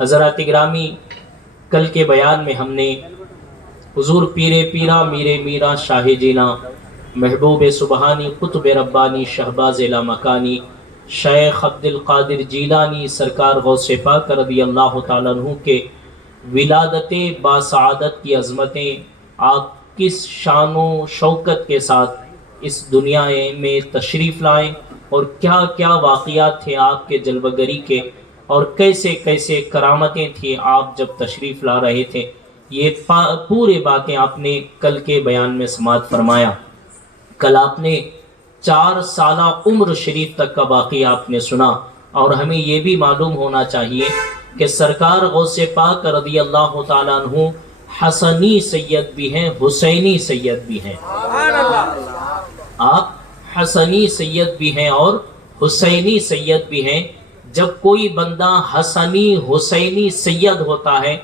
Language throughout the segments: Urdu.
حضرات گرامی، کل کے بیان میں ہم نے حضور پیر پیرا میرے میرا شاہ جینا محبوب سبحانی قطب ربانی شہباز لامکانی شیخ عبد القادر جیلانی سرکار غوث پاک رضی اللہ تعالیٰ عنہ کے ولادت باسعادت کی عظمتیں آپ کس شان و شوکت کے ساتھ اس دنیا میں تشریف لائیں اور کیا کیا واقعات تھے آپ کے جلوہ گری کے، اور کیسے کیسے کرامتیں تھیں آپ جب تشریف لا رہے تھے، یہ پورے باتیں آپ نے کل کے بیان میں سماعت فرمایا۔ کل آپ نے 4 سالہ عمر شریف تک کا واقعہ آپ نے سنا، اور ہمیں یہ بھی معلوم ہونا چاہیے کہ سرکار غوث پاک رضی اللہ تعالیٰ عنہ حسنی سید بھی ہیں، حسینی سید بھی ہیں۔ آپ حسنی سید بھی ہیں اور حسینی سید بھی ہیں۔ جب کوئی بندہ حسنی حسینی سید ہوتا ہے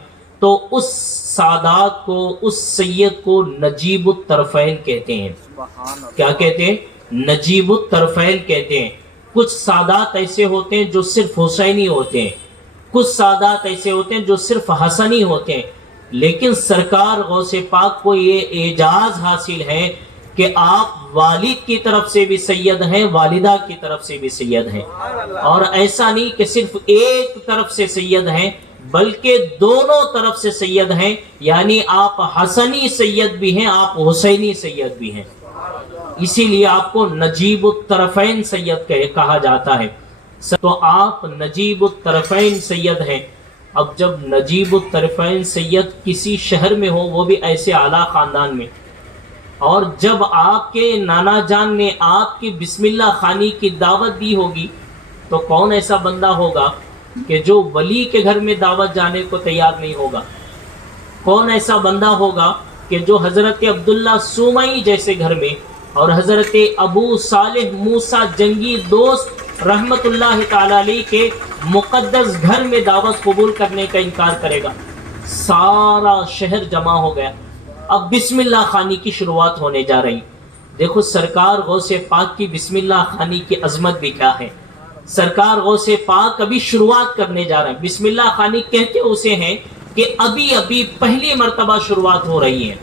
تو اس سادات کو، اس سید کو نجیب الطرفین کہتے ہیں۔ کیا کہتے ہیں؟ نجیب الطرفین کہتے ہیں۔ کچھ سادات ایسے ہوتے ہیں جو صرف حسینی ہوتے ہیں، کچھ سادات ایسے ہوتے ہیں جو صرف حسنی ہوتے ہیں، لیکن سرکار غوث پاک کو یہ اعجاز حاصل ہے کہ آپ والد کی طرف سے بھی سید ہیں، والدہ کی طرف سے بھی سید ہیں، اور ایسا نہیں کہ صرف ایک طرف سے سید ہیں بلکہ دونوں طرف سے سید ہیں، یعنی آپ حسنی سید بھی ہیں، آپ حسینی سید بھی ہیں، اسی لیے آپ کو نجیب الطرفین سید کہا جاتا ہے۔ تو آپ نجیب الطرفین سید ہیں۔ اب جب نجیب الطرفین سید کسی شہر میں ہو، وہ بھی ایسے اعلیٰ خاندان میں، اور جب آپ کے نانا جان نے آپ کی بسم اللہ خوانی کی دعوت دی ہوگی، تو کون ایسا بندہ ہوگا کہ جو ولی کے گھر میں دعوت جانے کو تیار نہیں ہوگا؟ کون ایسا بندہ ہوگا کہ جو حضرت عبداللہ سومئی جیسے گھر میں اور حضرت ابو صالح موسیٰ جنگی دوست رحمت اللہ تعالی علیہ کے مقدس گھر میں دعوت قبول کرنے کا انکار کرے گا؟ سارا شہر جمع ہو گیا، اب بسم اللہ خوانی کی شروعات ہونے جا رہی۔ دیکھو سرکار غوث پاک کی بسم اللہ خوانی کی عظمت بھی کیا ہے۔ سرکار غوث پاک ابھی شروعات کرنے جا رہے ہیں۔ بسم اللہ خوانی کہتے اسے ہیں کہ ابھی پہلی مرتبہ شروعات ہو رہی ہے،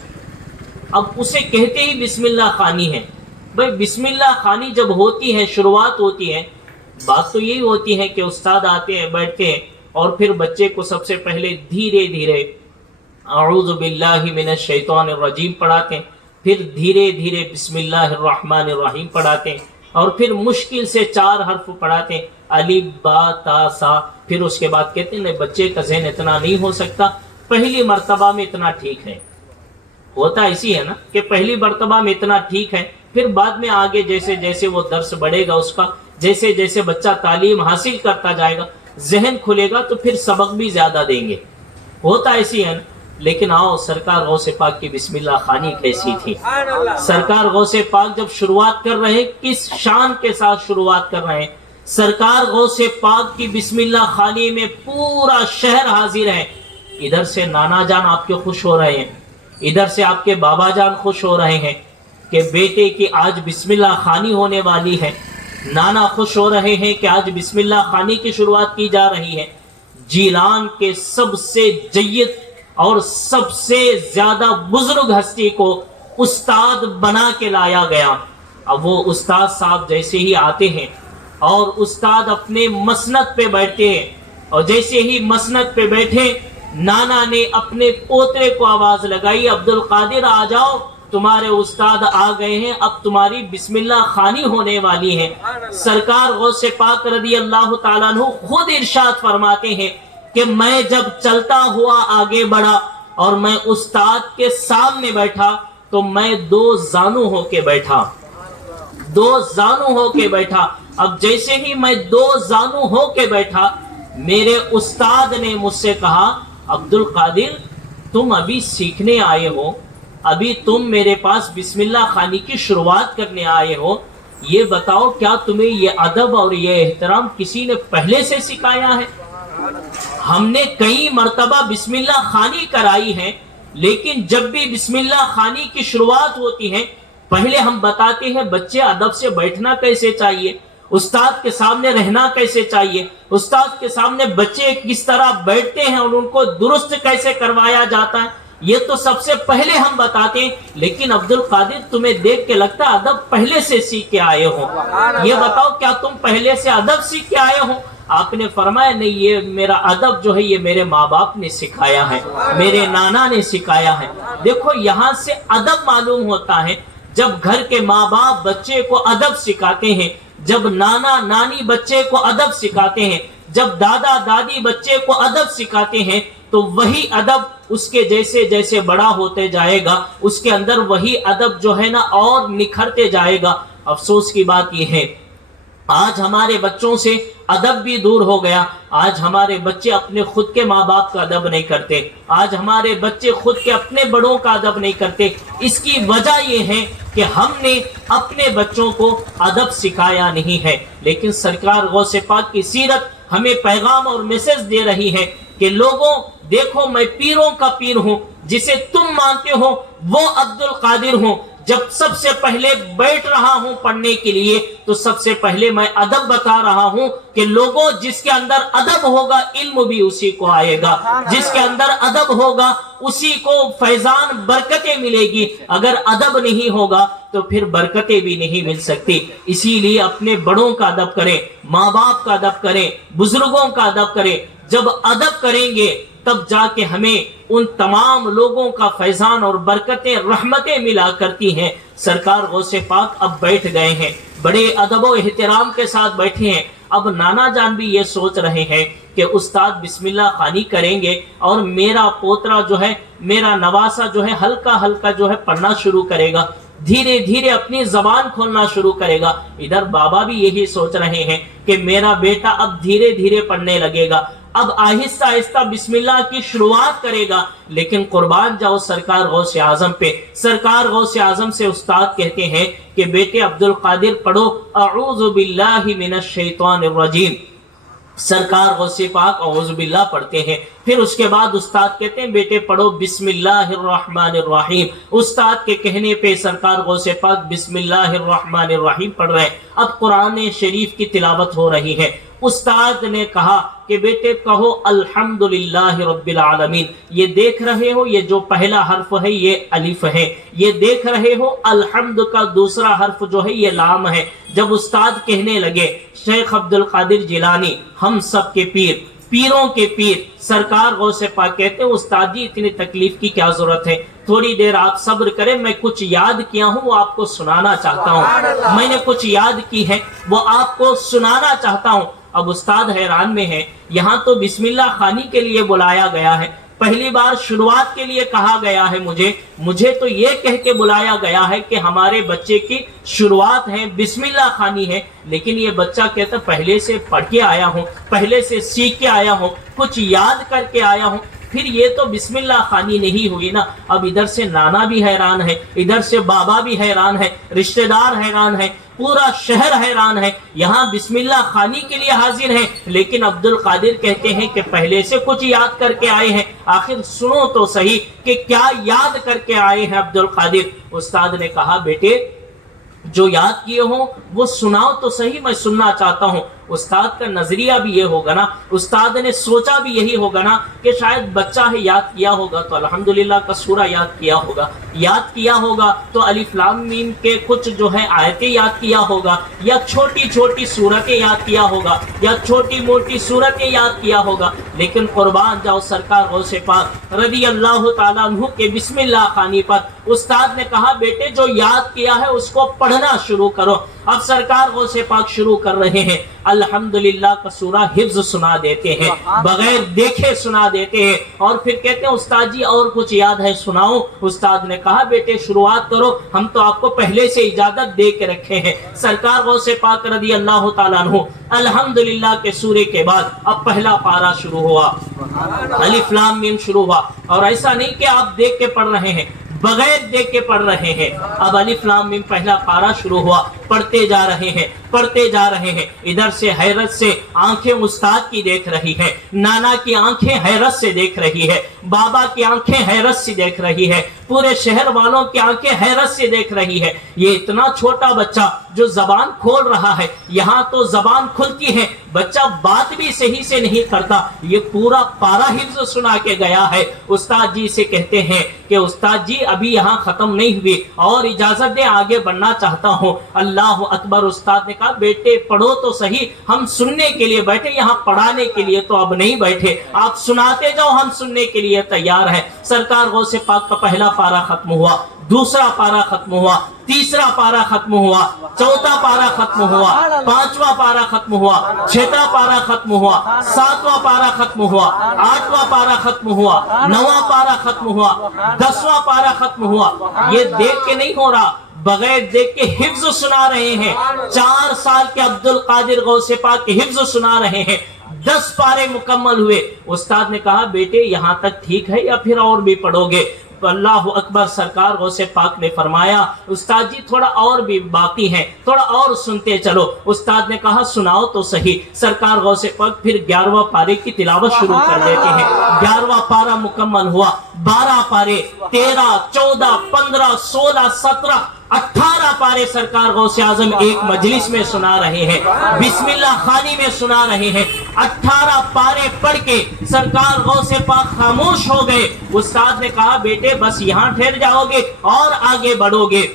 اب اسے کہتے ہی بسم اللہ خوانی ہے۔ بھائی بسم اللہ خوانی جب ہوتی ہے، شروعات ہوتی ہے، بات تو یہی ہوتی ہے کہ استاد آتے ہیں، بیٹھتے ہیں، اور پھر بچے کو سب سے پہلے دھیرے دھیرے اعوذ باللہ من الشیطان الرجیم پڑھاتے ہیں، پھر دھیرے دھیرے بسم اللہ الرحمن الرحیم پڑھاتے ہیں، اور پھر مشکل سے 4 حرف پڑھاتے ہیں، الف با تا سا۔ پھر اس کے بعد کہتے ہیں بچے کا ذہن اتنا نہیں ہو سکتا، پہلی مرتبہ میں اتنا ٹھیک ہے۔ ہوتا ایسی ہے نا کہ پہلی مرتبہ میں اتنا ٹھیک ہے، پھر بعد میں آگے جیسے جیسے وہ درس بڑھے گا، اس کا جیسے جیسے بچہ تعلیم حاصل کرتا جائے گا، ذہن کھلے گا، تو پھر سبق بھی زیادہ دیں گے۔ ہوتا ایسی ہے نا۔ لیکن آؤ سرکار غوث پاک کی بسم اللہ خوانی کیسی تھی۔ سرکار غوث پاک جب شروعات کر رہے ہیں، کس شان کے ساتھ شروعات کر رہے ہیں۔ سرکار غوث پاک کی بسم اللہ خوانی میں پورا شہر حاضر ہے۔ ادھر سے نانا جان آپ کے خوش ہو رہے ہیں، ادھر سے آپ کے بابا جان خوش ہو رہے ہیں کہ بیٹے کی آج بسم اللہ خوانی ہونے والی ہے، نانا خوش ہو رہے ہیں کہ آج بسم اللہ خوانی کی شروعات کی جا رہی ہے۔ جیلان کے سب سے جید اور سب سے زیادہ بزرگ ہستی کو استاد بنا کے لایا گیا۔ اب وہ استاد صاحب جیسے ہی آتے ہیں اور استاد اپنے مسند پہ بیٹھتے ہیں، اور جیسے ہی مسند پہ بیٹھے، نانا نے اپنے پوترے کو آواز لگائی، عبد القادر آ جاؤ، تمہارے استاد آ گئے ہیں، اب تمہاری بسم اللہ خوانی ہونے والی ہے۔ سرکار غوث پاک رضی اللہ تعالیٰ عنہ خود ارشاد فرماتے ہیں کہ میں جب چلتا ہوا آگے بڑھا اور میں استاد کے سامنے بیٹھا تو میں 2 زانو ہو کے بیٹھا، 2 زانو ہو کے بیٹھا۔ اب جیسے ہی میں 2 زانو ہو کے بیٹھا، میرے استاد نے مجھ سے کہا، عبد القادر تم ابھی سیکھنے آئے ہو، ابھی تم میرے پاس بسم اللہ خوانی کی شروعات کرنے آئے ہو، یہ بتاؤ کیا تمہیں یہ ادب اور یہ احترام کسی نے پہلے سے سکھایا ہے؟ ہم نے کئی مرتبہ بسم اللہ خوانی کرائی ہے، لیکن جب بھی بسم اللہ خوانی کی شروعات ہوتی ہے، پہلے ہم بتاتے ہیں بچے ادب سے بیٹھنا کیسے چاہیے، استاد کے سامنے رہنا کیسے چاہیے، استاد کے سامنے بچے کس طرح بیٹھتے ہیں اور ان کو درست کیسے کروایا جاتا ہے، یہ تو سب سے پہلے ہم بتاتے ہیں۔ لیکن عبد القادر تمہیں دیکھ کے لگتا ہے ادب پہلے سے سیکھ کے آئے ہو، یہ بتاؤ کیا تم پہلے سے ادب سیکھ کے آئے ہو؟ آپ نے فرمایا نہیں، یہ میرا ادب جو ہے یہ میرے ماں باپ نے سکھایا ہے، میرے نانا نے سکھایا ہے۔ دیکھو یہاں سے ادب معلوم ہوتا ہے، جب گھر کے ماں باپ بچے کو ادب سکھاتے ہیں، جب نانا نانی بچے کو ادب سکھاتے ہیں، جب دادا دادی بچے کو ادب سکھاتے ہیں، تو وہی ادب اس کے جیسے جیسے بڑا ہوتے جائے گا اس کے اندر وہی ادب جو ہے نا اور نکھرتے جائے گا۔ افسوس کی بات یہ ہے آج ہمارے بچوں سے ادب بھی دور ہو گیا، آج ہمارے بچے اپنے خود کے ماں باپ کا ادب نہیں کرتے، آج ہمارے بچے خود کے اپنے بڑوں کا ادب نہیں کرتے۔ اس کی وجہ یہ ہے کہ ہم نے اپنے بچوں کو ادب سکھایا نہیں ہے۔ لیکن سرکار غوث پاک کی سیرت ہمیں پیغام اور میسج دے رہی ہے کہ لوگوں دیکھو میں پیروں کا پیر ہوں، جسے تم مانتے ہو وہ عبد القادر ہوں۔ جب سب سے پہلے بیٹھ رہا ہوں پڑھنے کے لیے تو سب سے پہلے میں ادب بتا رہا ہوں کہ لوگوں جس کے اندر ادب ہوگا علم بھی اسی کو آئے گا، جس کے اندر ادب ہوگا اسی کو فیضان برکتیں ملے گی، اگر ادب نہیں ہوگا تو پھر برکتیں بھی نہیں مل سکتی۔ اسی لیے اپنے بڑوں کا ادب کریں، ماں باپ کا ادب کریں، بزرگوں کا ادب کریں۔ جب ادب کریں گے تب جا کے ہمیں ان تمام لوگوں کا فیضان اور برکتیں رحمتیں ملا کرتی ہیں۔ سرکار غوث پاک اب بیٹھ گئے ہیں، بڑے ادب و احترام کے ساتھ بیٹھے ہیں۔ اب نانا جان بھی یہ سوچ رہے ہیں کہ استاد بسم اللہ خوانی کریں گے اور میرا پوترا جو ہے، میرا نواسا جو ہے ہلکا ہلکا جو ہے پڑھنا شروع کرے گا، دھیرے دھیرے اپنی زبان کھولنا شروع کرے گا۔ ادھر بابا بھی یہی سوچ رہے ہیں کہ میرا بیٹا اب دھیرے دھیرے پڑھنے لگے گا، اب آہستہ آہستہ بسم اللہ کی شروعات کرے گا۔ لیکن قربان جاؤ سرکار غوث اعظم پہ، سرکار غوث اعظم سے استاد کہتے ہیں کہ بیٹے عبد القادر پڑھو اعوذ باللہ من الشیطان الرجیم۔ سرکار غوث پاک اعوذ باللہ پڑھتے ہیں، پھر اس کے بعد استاد کہتے ہیں بیٹے پڑھو بسم اللہ الرحمن الرحیم۔ استاد کے کہنے پہ سرکار غوث پاک بسم اللہ الرحمن الرحیم پڑھ رہے ہیں۔ اب قرآن شریف کی تلاوت ہو رہی ہے۔ استاد نے کہا کہ بیٹے کہو الحمدللہ رب العالمین۔ یہ دیکھ رہے ہو یہ جو پہلا حرف ہے یہ الف ہے، یہ دیکھ رہے ہو الحمد کا دوسرا حرف جو ہے یہ لام ہے۔ جب استاد کہنے لگے شیخ عبد القادر جیلانی ہم سب کے پیر، پیروں کے پیر، سرکار غوث پاک کہتے ہیں استاد جی اتنی تکلیف کی کیا ضرورت ہے، تھوڑی دیر آپ صبر کریں، میں کچھ یاد کیا ہوں وہ آپ کو سنانا چاہتا ہوں، میں نے کچھ یاد کی ہے وہ آپ کو سنانا چاہتا ہوں۔ اب استاد حیران میں ہے، یہاں تو بسم اللہ خوانی کے لیے بلایا گیا ہے، پہلی بار شروعات کے لیے کہا گیا ہے، مجھے تو یہ کہہ کے بلایا گیا ہے کہ ہمارے بچے کی شروعات ہے بسم اللہ خوانی ہے، لیکن یہ بچہ کہتا پہلے سے پڑھ کے آیا ہوں، پہلے سے سیکھ کے آیا ہوں، کچھ یاد کر کے آیا ہوں۔ پھر یہ تو بسم اللہ خوانی نہیں ہوئی نا۔ اب ادھر سے نانا بھی حیران ہے، ادھر سے بابا بھی حیران ہے، رشتہ دار حیران ہے، پورا شہر حیران ہے، یہاں بسم اللہ خوانی کے لیے حاضر ہیں، لیکن عبد القادر کہتے ہیں کہ پہلے سے کچھ یاد کر کے آئے ہیں، آخر سنو تو صحیح کہ کیا یاد کر کے آئے ہیں عبد القادر۔ استاد نے کہا بیٹے جو یاد کیے ہوں وہ سناؤ تو صحیح، میں سننا چاہتا ہوں۔ استاد کا نظریہ بھی یہ ہوگا نا، استاد نے سوچا بھی یہی ہوگا نا کہ شاید بچہ ہے یاد کیا ہوگا تو الحمدللہ کا سورہ یاد کیا ہوگا، یاد کیا ہوگا تو الف لام میم کے کچھ جو ہے آیتیں یاد کیا ہوگا، یا چھوٹی چھوٹی سورتیں یاد کیا ہوگا، یا چھوٹی موٹی سورتیں یاد کیا ہوگا۔ لیکن قربان جاؤ سرکار غوث پاک رضی اللہ تعالیٰ عنہ کے بسم اللہ خوانی پر استاد نے کہا بیٹے جو یاد کیا ہے اس کو پڑھنا شروع کرو۔ اب سرکار غوث پاک شروع کر رہے ہیں، الحمدللہ کا سورہ حفظ سنا دیتے ہیں، بغیر دیکھے سنا دیتے ہیں، اور پھر کہتے ہیں استاد جی اور کچھ یاد ہے سناؤ۔ استاد نے کہا بیٹے شروعات کرو، ہم تو آپ کو پہلے سے اجازت دے کے رکھے ہیں۔ سرکار غوث پاک رضی اللہ تعالیٰ عنہ الحمدللہ کے سورے کے بعد اب پہلا پارہ شروع ہوا، الف لام میم شروع ہوا، اور ایسا نہیں کہ آپ دیکھ کے پڑھ رہے ہیں، بغیر دیکھ کے پڑھ رہے ہیں۔ اب الف لام میم پہلا پارہ شروع ہوا، پڑھتے جا رہے ہیں، پڑھتے جا رہے ہیں. ادھر سے حیرت سے آنکھیں استاد کی دیکھ رہی ہے، نانا کی آنکھیں حیرت سے دیکھ رہی ہے، بابا کی آنکھیں حیرت سے دیکھ رہی ہے، پورے شہر والوں کی آنکھیں حیرت سے دیکھ رہی ہے. یہ اتنا چھوٹا بچہ جو زبان کھول رہا ہے، یہاں تو زبان کھلتی ہے، بچہ بات بھی صحیح سے نہیں کرتا، یہ پورا پارا حفظ سنا کے گیا ہے. استاد جی سے کہتے ہیں کہ استاد جی ابھی یہاں ختم نہیں ہوئی اور اجازت دیں آگے بڑھنا چاہتا ہوں. اللہ اکبر. استاد نے کہا بیٹے پڑھو تو صحیح، ہم سننے کے لیے بیٹھے، یہاں پڑھانے کے لیے تو اب نہیں بیٹھے، آپ سناتے جاؤ، ہم سننے کے لیے تیار ہیں. سرکار غوث پاک کا پہلا پارا ختم ہوا، دوسرا پارا ختم ہوا، تیسرا پارا ختم ہوا، چوتھا پارا ختم ہوا، پانچواں پارا ختم ہوا، چھٹا پارا ختم ہوا، ساتواں پارا ختم ہوا، آٹھواں پارا ختم ہوا، نواں پارا ختم ہوا، 10واں پارا ختم ہوا. یہ دیکھ کے نہیں ہو رہا، بغیر دیکھ کے حفظ سنا رہے ہیں. 4 سال کے عبد القادر غوث پاک کے حفظ سنا رہے ہیں. 10 پارے مکمل ہوئے. استاد نے کہا بیٹے یہاں تک ٹھیک ہے یا پھر اور بھی پڑھو گے؟ اللہ اکبر. سرکار غوث پاک نے فرمایا استاد جی تھوڑا اور بھی باقی ہے، تھوڑا اور سنتے چلو. استاد نے کہا سناؤ تو صحیح. سرکار غوث پاک پھر 11واں پارے کی تلاوت شروع کر دیتے ہیں. 11واں پارا مکمل ہوا، 12 پارے، 13، 14، 15، 16، 17، 18 پارے سرکار غوث اعظم ایک مجلس میں سنا رہے ہیں، بسم اللہ خانی میں سنا رہے ہیں. 18 پارے پڑھ کے سرکار غوث پاک خاموش ہو گئے. استاد نے کہا بیٹے بس یہاں ٹھہر جاؤ گے اور آگے بڑھو گے؟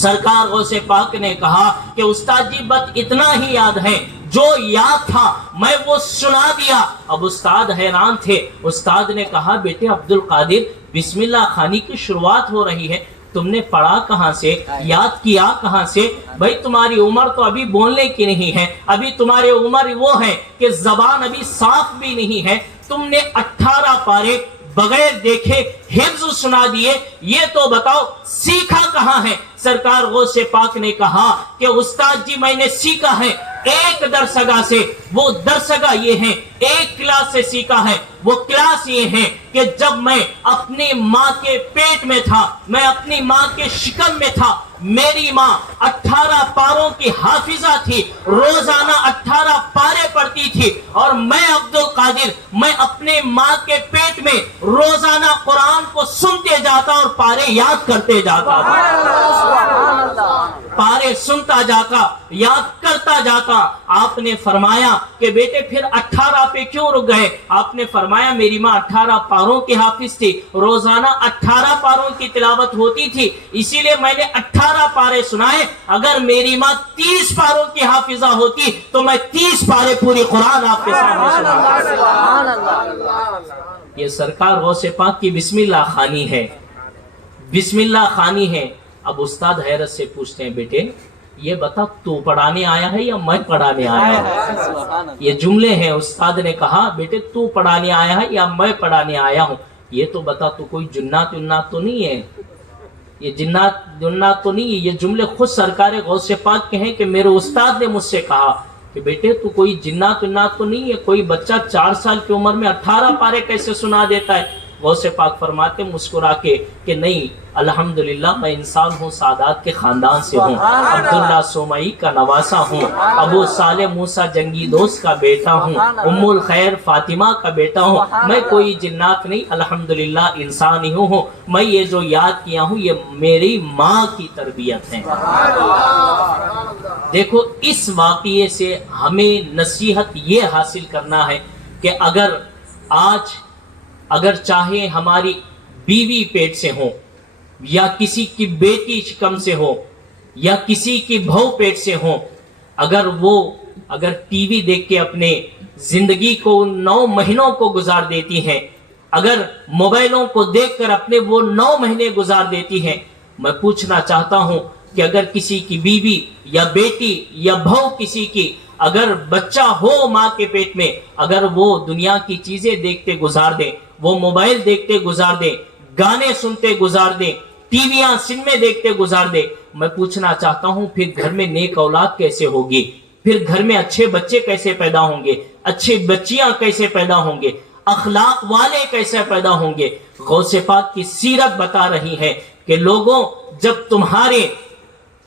سرکار غوث پاک نے کہا کہ استاد جی بس اتنا ہی یاد ہے، جو یاد تھا میں وہ سنا دیا. اب استاد حیران تھے. استاد نے کہا بیٹے عبد القادر بسم اللہ خانی کی شروعات ہو رہی ہے، تم نے پڑھا کہاں سے، یاد کیا کہاں سے؟ بھائی تمہاری عمر تو ابھی بولنے کی نہیں ہے، ابھی تمہاری عمر وہ ہے کہ زبان ابھی صاف بھی نہیں ہے. تم نے 18 پارے بغیر دیکھے حفظ سنا دیے، یہ تو بتاؤ سیکھا کہاں ہے؟ سرکار غوث پاک نے کہا کہ استاد جی میں نے سیکھا ہے ایک درسگاہ سے. وہ درسگاہ یہ ہے، ایک کلاس سے سیکھا ہے. وہ کلاس یہ ہے کہ جب میں اپنی ماں کے پیٹ میں تھا، میں اپنی ماں کے شکم میں تھا، میری ماں 18 پاروں کی حافظہ تھی، روزانہ 18 پارے پڑھتی تھی، اور میں عبد القادر میں اپنے ماں کے پیٹ میں روزانہ قرآن کو سنتے جاتا اور پارے یاد کرتے جاتا، پارے سنتا جاتا، یاد کرتا جاتا. آپ نے فرمایا کہ بیٹے پھر 18 پہ کیوں رک گئے؟ آپ نے فرمایا میری ماں 18 پاروں کی حافظ تھی، روزانہ 18 پاروں کی تلاوت ہوتی تھی، اسی لیے میں نے 18 پارے سنائے. اگر میری ماں 30 پاروں کی حافظہ ہوتی تو میں 30 پارے پوری قرآن آپ کے سامنے سناتا. یہ سرکار غوث پاک کی بسم اللہ خانی ہے، بسم اللہ خانی ہے. اب استاد حیرت سے پوچھتے ہیں بیٹے یہ بتا تو پڑھانے آیا ہے یا میں پڑھانے آیا ہوں؟ یہ جملے ہیں. استاد نے کہا بیٹے تو پڑھانے آیا ہے یا میں پڑھانے آیا ہوں؟ یہ تو بتا تو کوئی جنات تو نہیں ہے؟ یہ جنات تو نہیں ہے. یہ جملے خود سرکار غوث پاک کے ہیں کہ میرے استاد نے مجھ سے کہا کہ بیٹے تو کوئی جنات تو نہیں ہے؟ کوئی بچہ 4 سال کی عمر میں 18 پارے کیسے سنا دیتا ہے؟ غوث پاک فرماتے مسکرا کے کہ نہیں الحمدللہ میں انسان ہوں، سعادات کے خاندان سے ہوں، عبداللہ سومئی کا نواسا ہوں، ابو صالح موسیٰ جنگی دوست کا بیٹا ہوں، ام الخیر فاطمہ کا بیٹا ہوں، میں کوئی جنات نہیں، الحمدللہ انسان ہی ہوں. میں یہ جو یاد کیا ہوں یہ میری ماں کی تربیت ہے. دیکھو اس واقعے سے ہمیں نصیحت یہ حاصل کرنا ہے کہ اگر چاہے ہماری بیوی پیٹ سے ہو، یا کسی کی بیٹی شکم سے ہو، یا کسی کی بہو پیٹ سے ہو، اگر ٹی وی دیکھ کے اپنے زندگی کو 9 مہینوں کو گزار دیتی ہیں، اگر موبائلوں کو دیکھ کر اپنے وہ 9 مہینے گزار دیتی ہیں، میں پوچھنا چاہتا ہوں کہ اگر کسی کی بیوی یا بیٹی یا بہو کسی کی اگر بچہ ہو ماں کے پیٹ میں، اگر وہ دنیا کی چیزیں دیکھتے گزار دیں، وہ موبائل دیکھتے گزار دیں، گانے سنتے گزار دیں، ٹی ویاں سنمے دیکھتے گزار دیں، میں پوچھنا چاہتا ہوں پھر گھر میں نیک اولاد کیسے ہوگی؟ پھر گھر میں اچھے بچے کیسے پیدا ہوں گے؟ اچھے بچیاں کیسے پیدا ہوں گے؟ اخلاق والے کیسے پیدا ہوں گے؟ غوث پاک کی سیرت بتا رہی ہے کہ لوگوں جب تمہارے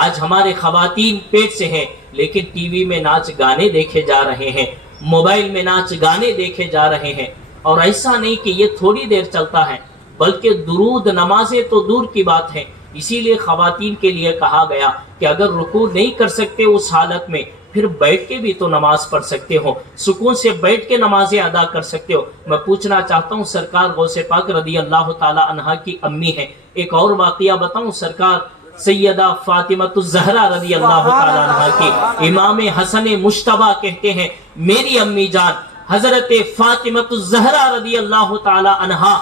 آج ہمارے خواتین پیٹ سے ہیں لیکن ٹی وی میں ناچ گانے دیکھے جا رہے ہیں، موبائل میں ناچ گانے دیکھے جا رہے ہیں، اور ایسا نہیں کہ یہ تھوڑی دیر چلتا ہے بلکہ درود نمازیں تو دور کی بات ہے۔ اسی لیے خواتین کے لیے کہا گیا کہ اگر رکوع نہیں کر سکتے اس حالت میں پھر بیٹھ کے بھی تو نماز پڑھ سکتے ہو، سکون سے بیٹھ کے نمازیں ادا کر سکتے ہو۔ میں پوچھنا چاہتا ہوں سرکار غوث پاک رضی اللہ تعالی عنہا کی امی ہے، ایک اور واقعہ بتاؤں، سرکار سیدہ فاطمۃ الزہرا رضی اللہ تعالی عنہا کی امام حسن مجتبی کہتے ہیں میری امی جان حضرت فاطمۃ الزہرا رضی اللہ تعالی عنہا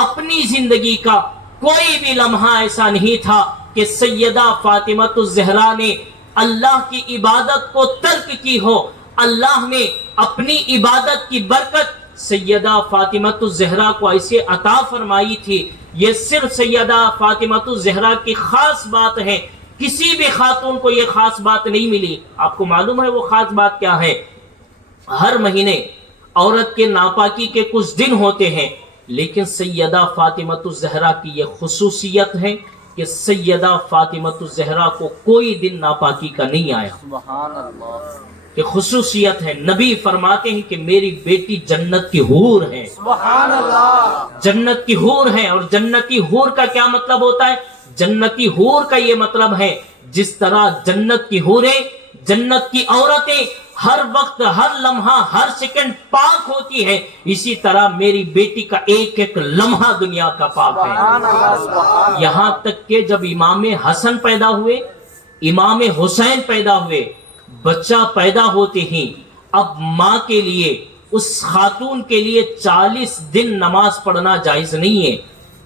اپنی زندگی کا کوئی بھی لمحہ ایسا نہیں تھا کہ سیدہ فاطمۃ الزہرا نے اللہ کی عبادت کو ترک کی ہو۔ اللہ نے اپنی عبادت کی برکت سیدہ فاطمۃ الزہرا کو ایسے عطا فرمائی تھی، یہ صرف سیدہ فاطمۃ الزہرا کی خاص بات ہے، کسی بھی خاتون کو یہ خاص بات نہیں ملی۔ آپ کو معلوم ہے وہ خاص بات کیا ہے؟ ہر مہینے عورت کے ناپاکی کے کچھ دن ہوتے ہیں، لیکن سیدہ فاطمۃ الزہرا کی یہ خصوصیت ہے کہ سیدہ فاطمۃ الزہرا کو کوئی دن ناپاکی کا نہیں آیا۔ سبحان اللہ، یہ خصوصیت ہے۔ نبی فرماتے ہیں کہ میری بیٹی جنت کی حور ہے۔ سبحان اللہ، جنت کی حور ہے۔ اور جنتی حور کا کیا مطلب ہوتا ہے؟ جنتی حور کا یہ مطلب ہے جس طرح جنت کی حوریں، جنت کی عورتیں ہر وقت، ہر لمحہ، ہر سیکنڈ پاک ہوتی ہے، اسی طرح میری بیٹی کا ایک ایک لمحہ دنیا کا پاک ہے۔ یہاں تک کہ جب امام حسن پیدا ہوئے، امام حسین پیدا ہوئے، بچہ پیدا ہوتے ہی اب ماں کے لیے، اس خاتون کے لیے 40 دن نماز پڑھنا جائز نہیں ہے۔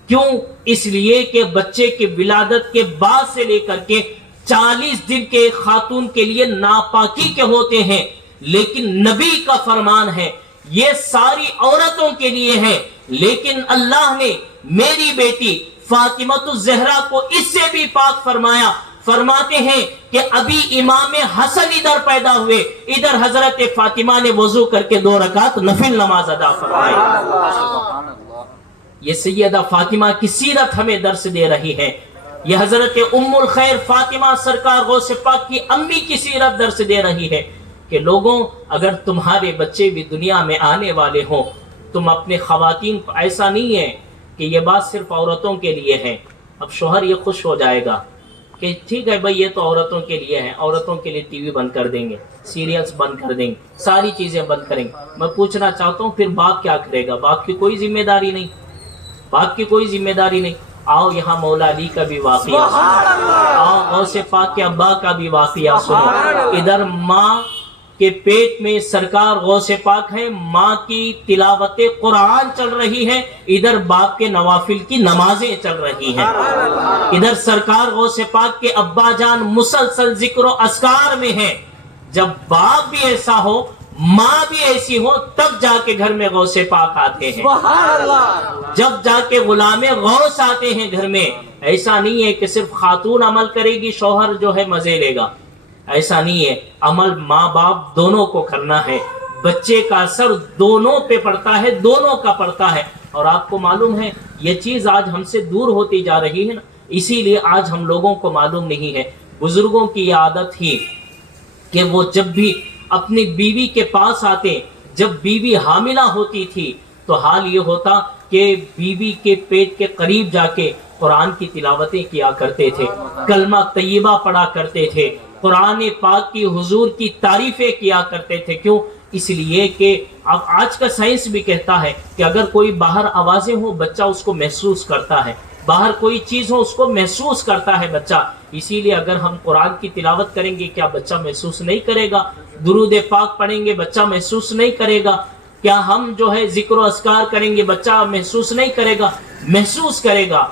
کیوں؟ اس لیے کہ بچے کے ولادت کے بعد سے لے کر کے 40 دن کے خاتون کے لیے ناپاکی کے ہوتے ہیں، لیکن نبی کا فرمان ہے یہ ساری عورتوں کے لیے ہے، لیکن اللہ نے میری بیٹی فاطمۃ الزہرا کو اس سے بھی پاک فرمایا۔ فرماتے ہیں کہ ابھی امام حسن ادھر پیدا ہوئے، ادھر حضرت فاطمہ نے وضو کر کے 2 رکعت نفل نماز ادا فرمائی۔ یہ سیدہ فاطمہ کی سیرت ہمیں درس دے رہی ہے، یہ حضرت ام الخیر فاطمہ سرکار غوث پاک کی امی کی سیرت درس دے رہی ہے کہ لوگوں اگر تمہارے بچے بھی دنیا میں آنے والے ہوں، تم اپنے خواتین، ایسا نہیں ہے کہ یہ بات صرف عورتوں کے لیے ہے۔ اب شوہر یہ خوش ہو جائے گا کہ ٹھیک ہے بھائی یہ تو عورتوں کے لیے ہے، عورتوں کے لیے ٹی وی بند کر دیں گے، سیریلز بند کر دیں گے، ساری چیزیں بند کریں گے۔ میں پوچھنا چاہتا ہوں پھر باپ کیا کرے گا؟ باپ کی کوئی ذمہ داری نہیں، باپ کی کوئی ذمہ داری نہیں۔ آؤ یہاں مولا علی کا بھی واقعہ سنو، آؤ غوث پاک کے ابا کا بھی واقعہ سنو۔ ادھر ماں کے پیٹ میں سرکار غوث پاک ہے، ماں کی تلاوت قرآن چل رہی ہے، ادھر باپ کے نوافل کی نمازیں چل رہی ہیں، ادھر سرکار غوث پاک کے ابا جان مسلسل ذکر و اذکار میں ہیں۔ جب باپ بھی ایسا ہو، ماں بھی ایسی ہو، تب جا کے گھر میں غوث پاک آتے ہیں، جب جا کے غلام غوث آتے ہیں گھر میں۔ ایسا نہیں ہے کہ صرف خاتون عمل کرے گی شوہر جو ہے مزے لے گا، ایسا نہیں ہے۔ عمل ماں باپ دونوں کو کرنا ہے، بچے کا اثر دونوں پہ پڑتا ہے، دونوں کا پڑتا ہے۔ اور آپ کو معلوم ہے یہ چیز آج ہم سے دور ہوتی جا رہی ہے نا، اسی لیے آج ہم لوگوں کو معلوم نہیں ہے۔ بزرگوں کی یہ عادت تھی کہ وہ جب بھی اپنی بیوی کے پاس آتے، جب بیوی حاملہ ہوتی تھی تو حال یہ ہوتا کہ بیوی کے پیٹ کے قریب جا کے قرآن کی تلاوتیں کیا کرتے تھے، کلمہ طیبہ پڑھا کرتے تھے، قرآن پاک کی حضور کی تعریفیں کیا کرتے تھے۔ کیوں؟ اس لیے کہ اب آج کا سائنس بھی کہتا ہے کہ اگر کوئی باہر آوازیں ہو بچہ اس کو محسوس کرتا ہے، باہر کوئی چیز ہو اس کو محسوس کرتا ہے بچہ۔ اسی لیے اگر ہم قرآن کی تلاوت کریں گے کیا بچہ محسوس نہیں کرے گا؟ درود پاک پڑھیں گے بچہ محسوس نہیں کرے گا؟ کیا ہم جو ہے ذکر و اذکار کریں گے بچہ محسوس نہیں کرے گا؟ محسوس کرے گا۔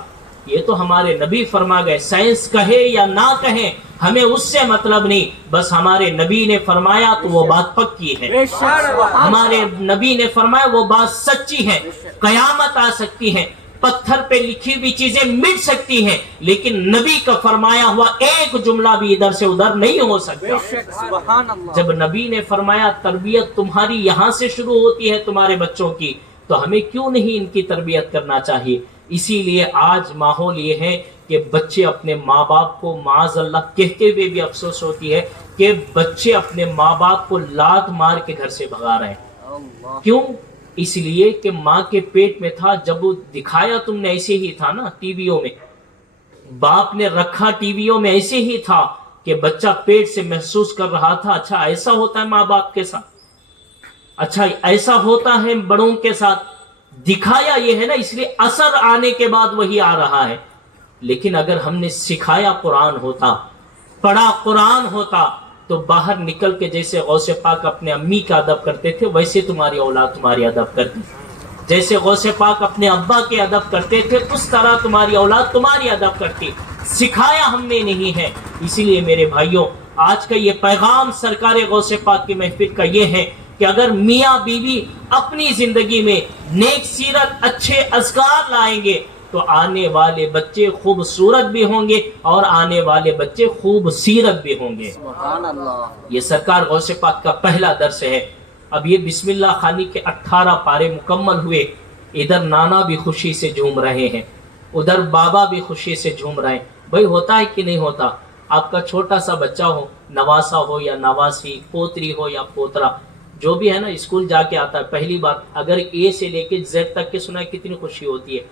یہ تو ہمارے نبی فرما گئے، سائنس کہے یا نہ کہے ہمیں اس سے مطلب نہیں، بس ہمارے نبی نے فرمایا تو وہ بات پکی ہے، ہمارے نبی نے فرمایا وہ بات سچی ہے۔ قیامت آ سکتی ہے، پتھر پہ لکھی ہوئی چیزیں مٹ سکتی ہیں، لیکن نبی کا فرمایا ہوا ایک جملہ بھی ادھر سے ادھر نہیں ہو سکتا۔ جب نبی نے فرمایا تربیت تمہاری یہاں سے شروع ہوتی ہے تمہارے بچوں کی، تو ہمیں کیوں نہیں ان کی تربیت کرنا چاہیے؟ اسی لیے آج ماحول یہ ہے کہ بچے اپنے ماں باپ کو معاذ اللہ کہتے ہوئے بھی افسوس ہوتی ہے کہ بچے اپنے ماں باپ کو لات مار کے گھر سے بھگا رہے ہیں. کیوں؟ اس لیے کہ ماں کے پیٹ میں تھا، جب وہ دکھایا تم نے ایسے ہی تھا نا ٹی ویوں میں، باپ نے رکھا ٹی ویوں میں ایسے ہی تھا کہ بچہ پیٹ سے محسوس کر رہا تھا اچھا ایسا ہوتا ہے ماں باپ کے ساتھ، اچھا ایسا ہوتا ہے بڑوں کے ساتھ. دکھایا یہ ہے نا، اس لیے اثر آنے کے بعد وہی آ رہا ہے. لیکن اگر ہم نے سکھایا قرآن ہوتا، پڑھا قرآن ہوتا، تو باہر نکل کے جیسے غوث پاک اپنے امی کا ادب کرتے تھے ویسے تمہاری اولاد تمہاری ادب کرتی. جیسے غوث پاک اپنے ابا کے ادب کرتے تھے اس طرح تمہاری اولاد تمہاری ادب کرتی. سکھایا ہم نے نہیں ہے. اسی لیے میرے بھائیوں، آج کا یہ پیغام سرکار غوث پاک کی محفل کا یہ ہے کہ اگر میاں بیوی اپنی زندگی میں نیک سیرت اچھے اذکار لائیں گے تو آنے والے بچے خوبصورت بھی ہوں گے اور آنے والے بچے خوب سیرت بھی ہوں گے. سبحان اللہ. یہ سرکار غوث پاک کا پہلا درس ہے. اب یہ بسم اللہ خوانی کے 18 پارے مکمل ہوئے. ادھر نانا بھی خوشی سے جھوم رہے ہیں، ادھر بابا بھی خوشی سے جھوم رہے ہیں. بھائی ہوتا ہے کہ نہیں ہوتا؟ آپ کا چھوٹا سا بچہ ہو، نواسا ہو یا نواسی، پوتری ہو یا پوترا، جو بھی ہے نا، اسکول جا کے آتا ہے پہلی بار، اگر اے سے لے کے زیڈ تک کے سنا ہے کتنی خوشی ہوتی ہے.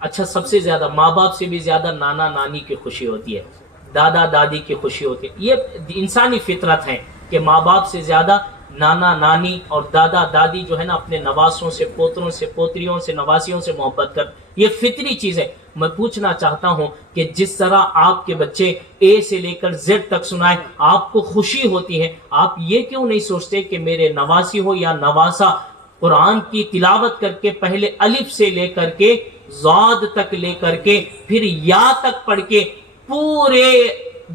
اچھا سب سے زیادہ ماں باپ سے بھی زیادہ نانا نانی کی خوشی ہوتی ہے، دادا دادی کی خوشی ہوتی ہے. یہ انسانی فطرت ہے کہ ماں باپ سے زیادہ نانا نانی اور دادا دادی جو ہے نا اپنے نواسوں سے، پوتروں سے، پوتریوں سے، نواسیوں سے محبت کر. یہ فطری چیز ہے. میں پوچھنا چاہتا ہوں کہ جس طرح آپ کے بچے اے سے لے کر زیڈ تک سنائے آپ کو خوشی ہوتی ہے، آپ یہ کیوں نہیں سوچتے کہ میرے نواسی ہو یا نواسا قرآن کی تلاوت کر کے پہلے الف سے لے کر کے ضاد تک لے کر کے پھر یا تک پڑھ کے پورے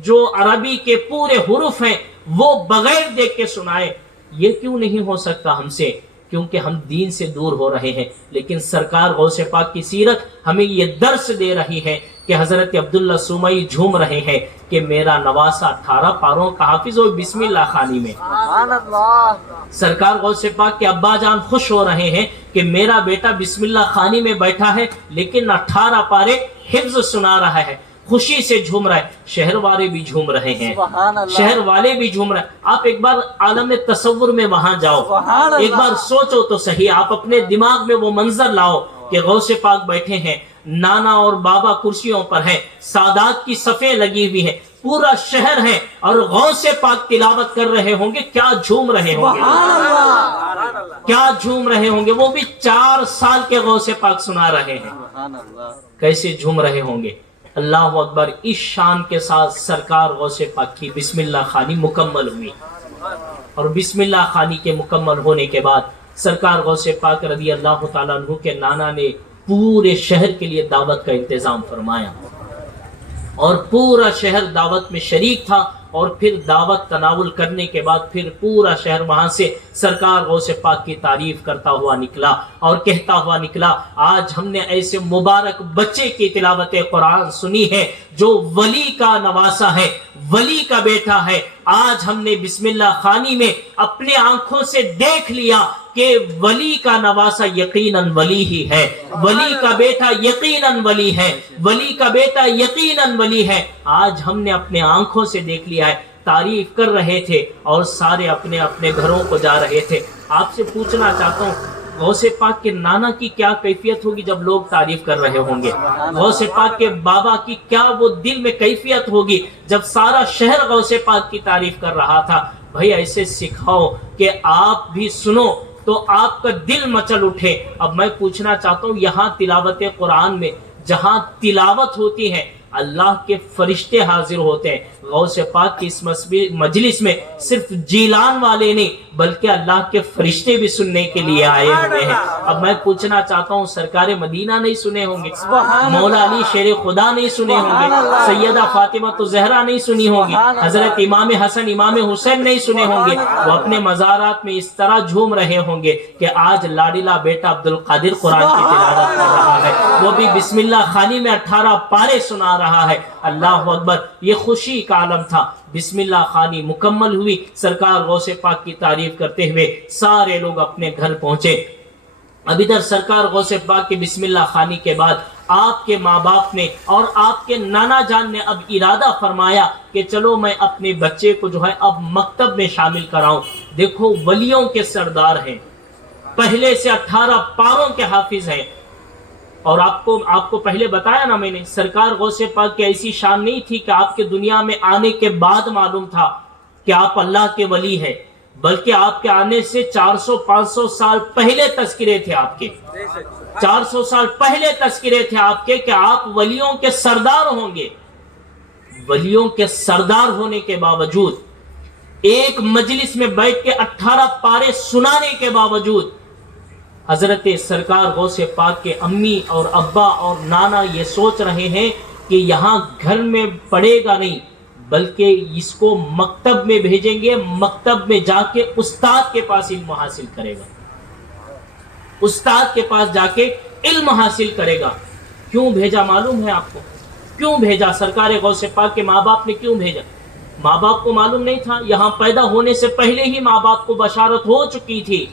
جو عربی کے پورے حروف ہیں وہ بغیر دیکھ کے سنائے؟ یہ کیوں نہیں ہو سکتا ہم سے؟ کیونکہ ہم دین سے دور ہو رہے ہیں. لیکن سرکار غوث پاک کی سیرت ہمیں یہ درس دے رہی ہے کہ حضرت عبداللہ سومئی جھوم رہے ہیں کہ میرا نواسا 18 پاروں کا حافظ ہو بسم اللہ خوانی میں. سبحان اللہ. سرکار غوث پاک کے ابا جان خوش ہو رہے ہیں کہ میرا بیٹا بسم اللہ خوانی میں بیٹھا ہے لیکن 18 پارے حفظ سنا رہا ہے. خوشی سے جھوم رہا ہے. شہر والے بھی جھوم رہے ہیں، سبحان اللہ. شہر والے بھی جھوم رہے ہیں. آپ ایک بار عالم تصور میں وہاں جاؤ، سبحان اللہ. ایک بار سوچو تو صحیح، آپ اپنے دماغ میں وہ منظر لاؤ کہ غوث پاک بیٹھے ہیں، نانا اور بابا کرسیوں پر ہیں، سادات کی صفیں لگی ہوئی ہیں، پورا شہر ہے اور غوث پاک تلاوت کر رہے ہوں گے. کیا جھوم رہے ہوں گے، سبحان اللہ. کیا جھوم رہے ہوں گے. وہ بھی 4 سال کے غوث پاک سنا رہے ہیں، سبحان اللہ. کیسے جھوم رہے ہوں گے. اللہ اکبر. اس شان کے ساتھ سرکار غوث پاک کی بسم اللہ خوانی مکمل ہوئی. اور بسم اللہ خوانی کے مکمل ہونے کے بعد سرکار غوث پاک رضی اللہ تعالیٰ عنہ کے نانا نے پورے شہر کے لیے دعوت کا انتظام فرمایا اور پورا شہر دعوت میں شریک تھا. اور پھر دعوت تناول کرنے کے بعد پھر پورا شہر وہاں سے سرکار غوث پاک کی تعریف کرتا ہوا نکلا اور کہتا ہوا نکلا آج ہم نے ایسے مبارک بچے کی تلاوت قرآن سنی ہے جو ولی کا نواسا ہے، ولی کا بیٹا ہے. آج ہم نے بسم اللہ خوانی میں اپنے آنکھوں سے دیکھ لیا کہ ولی کا نواسا یقیناً ولی ہی ہے، ولی کا بیٹا یقیناً ولی ہے، ولی کا بیٹا یقیناً ولی ہے. آج ہم نے اپنے آنکھوں سے دیکھ لیا ہے. تعریف کر رہے تھے اور سارے اپنے اپنے گھروں کو جا رہے تھے. آپ سے پوچھنا چاہتا ہوں غوث پاک کے نانا کی کیا کیفیت ہوگی جب لوگ تعریف کر رہے ہوں گے؟ غوث پاک کے بابا کی کیا وہ دل میں کیفیت ہوگی جب سارا شہر غوث پاک کی تعریف کر رہا تھا؟ بھائی ایسے سکھاؤ کہ آپ بھی سنو تو آپ کا دل مچل اٹھے. اب میں پوچھنا چاہتا ہوں یہاں تلاوت قرآن میں جہاں تلاوت ہوتی ہے اللہ کے فرشتے حاضر ہوتے ہیں. غوث پاک کی اس مجلس میں صرف جیلان والے نہیں بلکہ اللہ کے فرشتے بھی سننے کے لیے آئے ہوئے ہیں. اب میں پوچھنا چاہتا ہوں سرکار مدینہ نہیں سنے ہوں گے، مولا علی شیر خدا نہیں سنے ہوں گے، سیدہ فاطمہ تو زہرا نہیں سنی ہوگی، حضرت امام حسن امام حسین نہیں سنے ہوں گے. وہ اپنے مزارات میں اس طرح جھوم رہے ہوں گے کہ آج لاڈلا بیٹا عبدالقادر قرآن کی تلاوت کر رہا ہے، وہ بھی بسم اللہ خوانی میں 18 پارے سنا رہا ہے. اللہ اکبر. یہ خوشی کا عالم تھا. بسم اللہ خوانی مکمل ہوئی. سرکار غوث پاک کی تعریف کرتے ہوئے سارے لوگ اپنے گھر پہنچے. اب ادھر سرکار غوث پاک کے بسم اللہ خوانی کے بعد آپ کے ماں باپ نے اور آپ کے نانا جان نے اب ارادہ فرمایا کہ چلو میں اپنے بچے کو جو ہے اب مکتب میں شامل کراؤں. دیکھو ولیوں کے سردار ہیں, پہلے سے 18 پاروں کے حافظ ہیں. اور آپ کو پہلے بتایا نا میں نے, سرکار غوث پاک کی ایسی شان نہیں تھی کہ آپ کے دنیا میں آنے کے بعد معلوم تھا کہ آپ اللہ کے ولی ہیں, بلکہ آپ کے آنے سے 400-500 سال پہلے تذکرے تھے آپ کے, 400 سال پہلے تذکرے تھے آپ کے کہ آپ ولیوں کے سردار ہوں گے. ولیوں کے سردار ہونے کے باوجود, ایک مجلس میں بیٹھ کے 18 پارے سنانے کے باوجود, حضرت سرکار غوث پاک کے امی اور ابا اور نانا یہ سوچ رہے ہیں کہ یہاں گھر میں پڑھے گا نہیں, بلکہ اس کو مکتب میں بھیجیں گے, مکتب میں جا کے استاد کے پاس علم حاصل کرے گا, استاد کے پاس جا کے علم حاصل کرے گا. کیوں بھیجا معلوم ہے آپ کو؟ کیوں بھیجا سرکار غوث پاک کے ماں باپ نے کیوں بھیجا؟ ماں باپ کو معلوم نہیں تھا؟ یہاں پیدا ہونے سے پہلے ہی ماں باپ کو بشارت ہو چکی تھی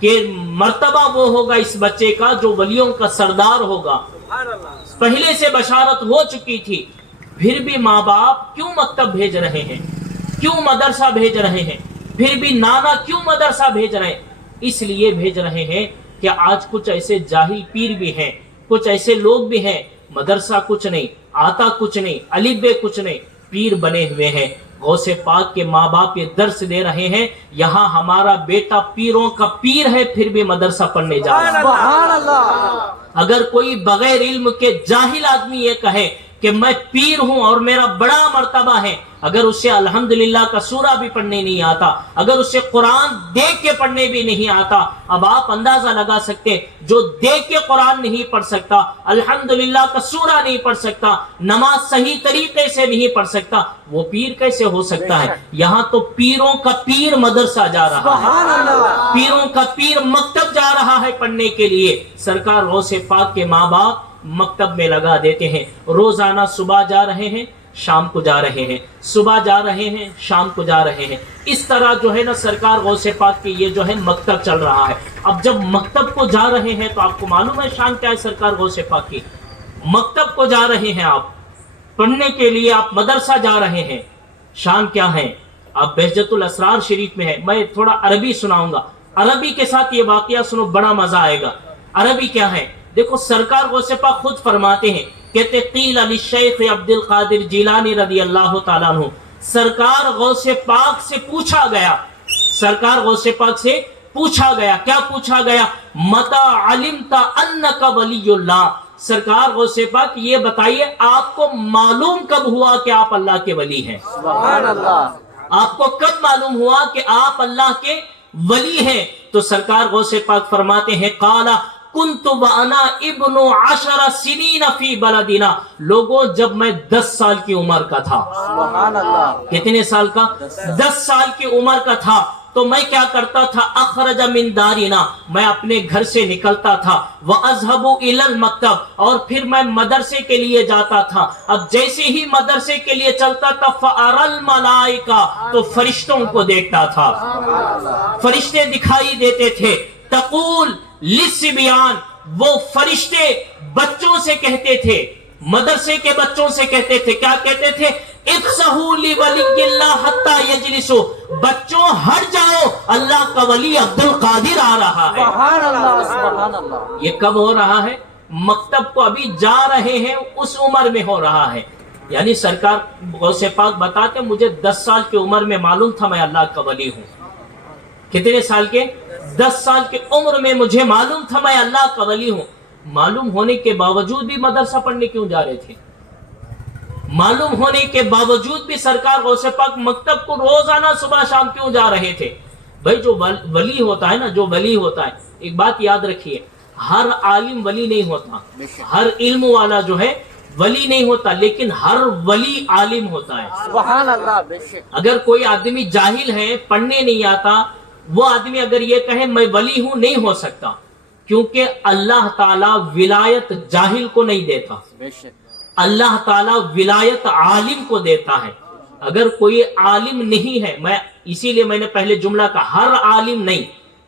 کہ مرتبہ وہ ہوگا اس بچے کا جو ولیوں کا سردار ہوگا, پہلے سے بشارت ہو چکی تھی. پھر بھی ماں باپ کیوں مکتب بھیج رہے ہیں, کیوں مدرسہ بھیج رہے ہیں, پھر بھی نانا کیوں مدرسہ بھیج رہے ہیں؟ اس لیے بھیج رہے ہیں کہ آج کچھ ایسے جاہل پیر بھی ہیں, کچھ ایسے لوگ بھی ہیں, مدرسہ کچھ نہیں آتا, کچھ نہیں الف بے کچھ نہیں, پیر بنے ہوئے ہیں. غوث پاک کے ماں باپ یہ درس دے رہے ہیں, یہاں ہمارا بیٹا پیروں کا پیر ہے پھر بھی مدرسہ پڑھنے جا رہا ہے. سبحان اللہ. اگر کوئی بغیر علم کے جاہل آدمی یہ کہے کہ میں پیر ہوں اور میرا بڑا مرتبہ ہے, اگر اسے الحمدللہ کا سورہ بھی پڑھنے نہیں آتا, اگر اسے قرآن دیکھ کے پڑھنے بھی نہیں آتا, اب آپ اندازہ لگا سکتے جو دیکھ کے قرآن نہیں پڑھ سکتا, الحمدللہ کا سورہ نہیں پڑھ سکتا, نماز صحیح طریقے سے نہیں پڑھ سکتا, وہ پیر کیسے ہو سکتا ہے؟ یہاں تو پیروں کا پیر مدرسہ جا رہا ہے, پیروں کا پیر مکتب جا رہا ہے پڑھنے کے لیے. سرکار غوث پاک کے ماں باپ مکتب میں لگا دیتے ہیں, روزانہ صبح جا رہے ہیں شام کو جا رہے ہیں, صبح جا رہے ہیں شام کو جا رہے ہیں. اس طرح جو ہے نا سرکار غوث پاک کی یہ جو ہے مکتب چل رہا ہے. اب جب مکتب کو جا رہے ہیں تو آپ کو معلوم ہے شان کیا ہے سرکار غوث پاک کی؟ مکتب کو جا رہے ہیں آپ پڑھنے کے لیے, آپ مدرسہ جا رہے ہیں, شان کیا ہے؟ آپ بہجت الاسرار شریف میں ہے, میں تھوڑا عربی سناؤں گا, عربی کے ساتھ یہ واقعہ سنو, بڑا مزہ آئے گا. عربی کیا ہے دیکھو, سرکار غوث پاک خود فرماتے ہیں, کہتے قیل علی الشیخ عبد القادر جیلانی رضی اللہ تعالیٰ عنہ, سرکار غوث پاک سے پوچھا گیا, سرکار غوث پاک سے پوچھا گیا, کیا پوچھا گیا؟ متی علمت انک ولی اللہ, سرکار غوث پاک یہ بتائیے آپ کو معلوم کب ہوا کہ آپ اللہ کے ولی ہیں؟ سبحان اللہ. آپ کو کب معلوم ہوا کہ آپ اللہ کے ولی ہیں؟ تو سرکار غوث پاک فرماتے ہیں, قال کنت وانا ابن 10 سنین فی بلدنا, لوگوں جب میں 10 سال کی عمر کا تھا. سبحان اللہ. کتنے سال کا؟ 10 سال کی عمر کا تھا. تو میں کیا کرتا تھا؟ اخرج من دارنا, میں اپنے گھر سے نکلتا تھا, واذهب الى المکتب, اور پھر میں مدرسے کے لیے جاتا تھا. اب جیسے ہی مدرسے کے لیے چلتا تھا, فارى الملائکہ, تو فرشتوں کو دیکھتا تھا, فرشتے دکھائی دیتے تھے. تقول للصبیان, وہ فرشتے بچوں سے کہتے تھے, مدرسے کے بچوں سے کہتے تھے, کیا کہتے تھے؟ افسحوا لولی اللہ حتی یجلسوا, بچوں ہٹ جاؤ, اللہ کا ولی عبد القادر آ رہا ہے. سبحان اللہ. سبحان اللہ. یہ کب ہو رہا ہے؟ مکتب کو ابھی جا رہے ہیں اس عمر میں ہو رہا ہے. یعنی سرکار غوث پاک بتاتے مجھے 10 سال کی عمر میں معلوم تھا میں اللہ کا ولی ہوں. کتنے سال کے؟ 10 سال کی عمر میں مجھے معلوم تھا میں اللہ کا ولی ہوں. معلوم ہونے کے باوجود بھی مدرسہ پڑھنے کیوں جا رہے تھے؟ معلوم ہونے کے باوجود بھی سرکار غوث پاک مکتب کو روزانہ صبح شام کیوں جا رہے تھے؟ بھائی جو ولی ہوتا ہے نا, جو ولی ہوتا ہے, ایک بات یاد رکھیے, ہر عالم ولی نہیں ہوتا, ہر علم والا جو ہے ولی نہیں ہوتا, لیکن ہر ولی عالم ہوتا ہے. سبحان اللہ. بے شک. اگر کوئی آدمی جاہل ہے, پڑھنے نہیں آتا, وہ آدمی اگر یہ کہے میں ولی ہوں, نہیں ہو سکتا, کیونکہ اللہ تعالیٰ ولایت جاہل کو نہیں دیتا, بے شک. اللہ تعالیٰ ولایت عالم کو دیتا ہے. اگر کوئی عالم نہیں ہے, میں اسی لیے میں نے پہلے جملہ کہا ہر عالم نہیں,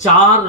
4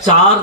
4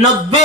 90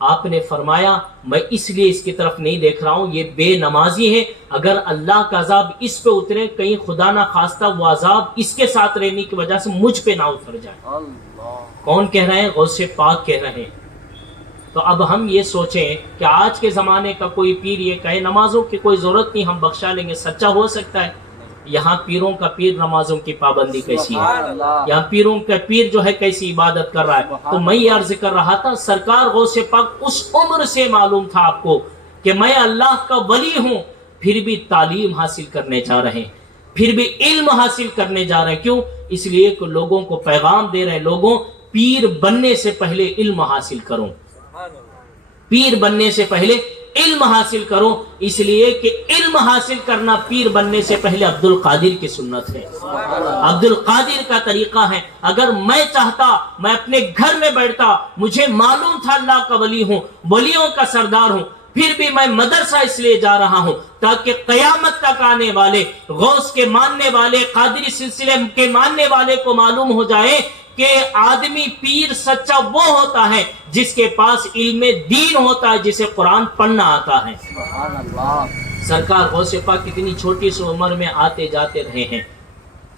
آپ نے فرمایا میں اس لیے اس کی طرف نہیں دیکھ رہا ہوں، یہ بے نمازی ہے، اگر اللہ کا عذاب اس پہ اترے کہیں خدا نہ خواستہ وہ عذاب اس کے ساتھ رہنے کی وجہ سے مجھ پہ نہ اتر جائے۔ اللہ کون کہہ رہے ہیں؟ غوث پاک کہہ رہے ہیں۔ تو اب ہم یہ سوچیں کہ آج کے زمانے کا کوئی پیر یہ کہے نمازوں کی کوئی ضرورت نہیں، ہم بخشا لیں گے، سچا ہو سکتا ہے؟ یہاں پیروں کا پیر نمازوں کی پابندی کیسی ہے، سبحان اللہ یہاں پیروں کا پیر جو ہے کیسی عبادت کر رہا ہے۔ تو میں یہ عرض کر رہا تھا سرکار غوث پاک اس عمر سے معلوم تھا آپ کو کہ میں اللہ کا ولی ہوں، پھر بھی تعلیم حاصل کرنے جا رہے ہیں، پھر بھی علم حاصل کرنے جا رہے ہیں۔ کیوں؟ اس لیے کہ لوگوں کو پیغام دے رہے ہیں، لوگوں پیر بننے سے پہلے علم حاصل کرو، پیر بننے سے پہلے علم حاصل کرو، اس لیے کہ علم حاصل کرنا پیر بننے سے پہلے عبد القادر کی سنت ہے، عبد القادر کا طریقہ ہے۔ اگر میں چاہتا میں اپنے گھر میں بیٹھتا، مجھے معلوم تھا اللہ کا ولی ہوں، ولیوں کا سردار ہوں، پھر بھی میں مدرسہ اس لیے جا رہا ہوں تاکہ قیامت تک آنے والے غوث کے ماننے والے، قادری سلسلے کے ماننے والے کو معلوم ہو جائے کہ آدمی پیر سچا وہ ہوتا ہے جس کے پاس علم دین ہوتا ہے، جسے قرآن پڑھنا آتا ہے۔ سبحان اللہ سرکار غوث پاک کتنی چھوٹی سی عمر میں آتے جاتے رہے ہیں،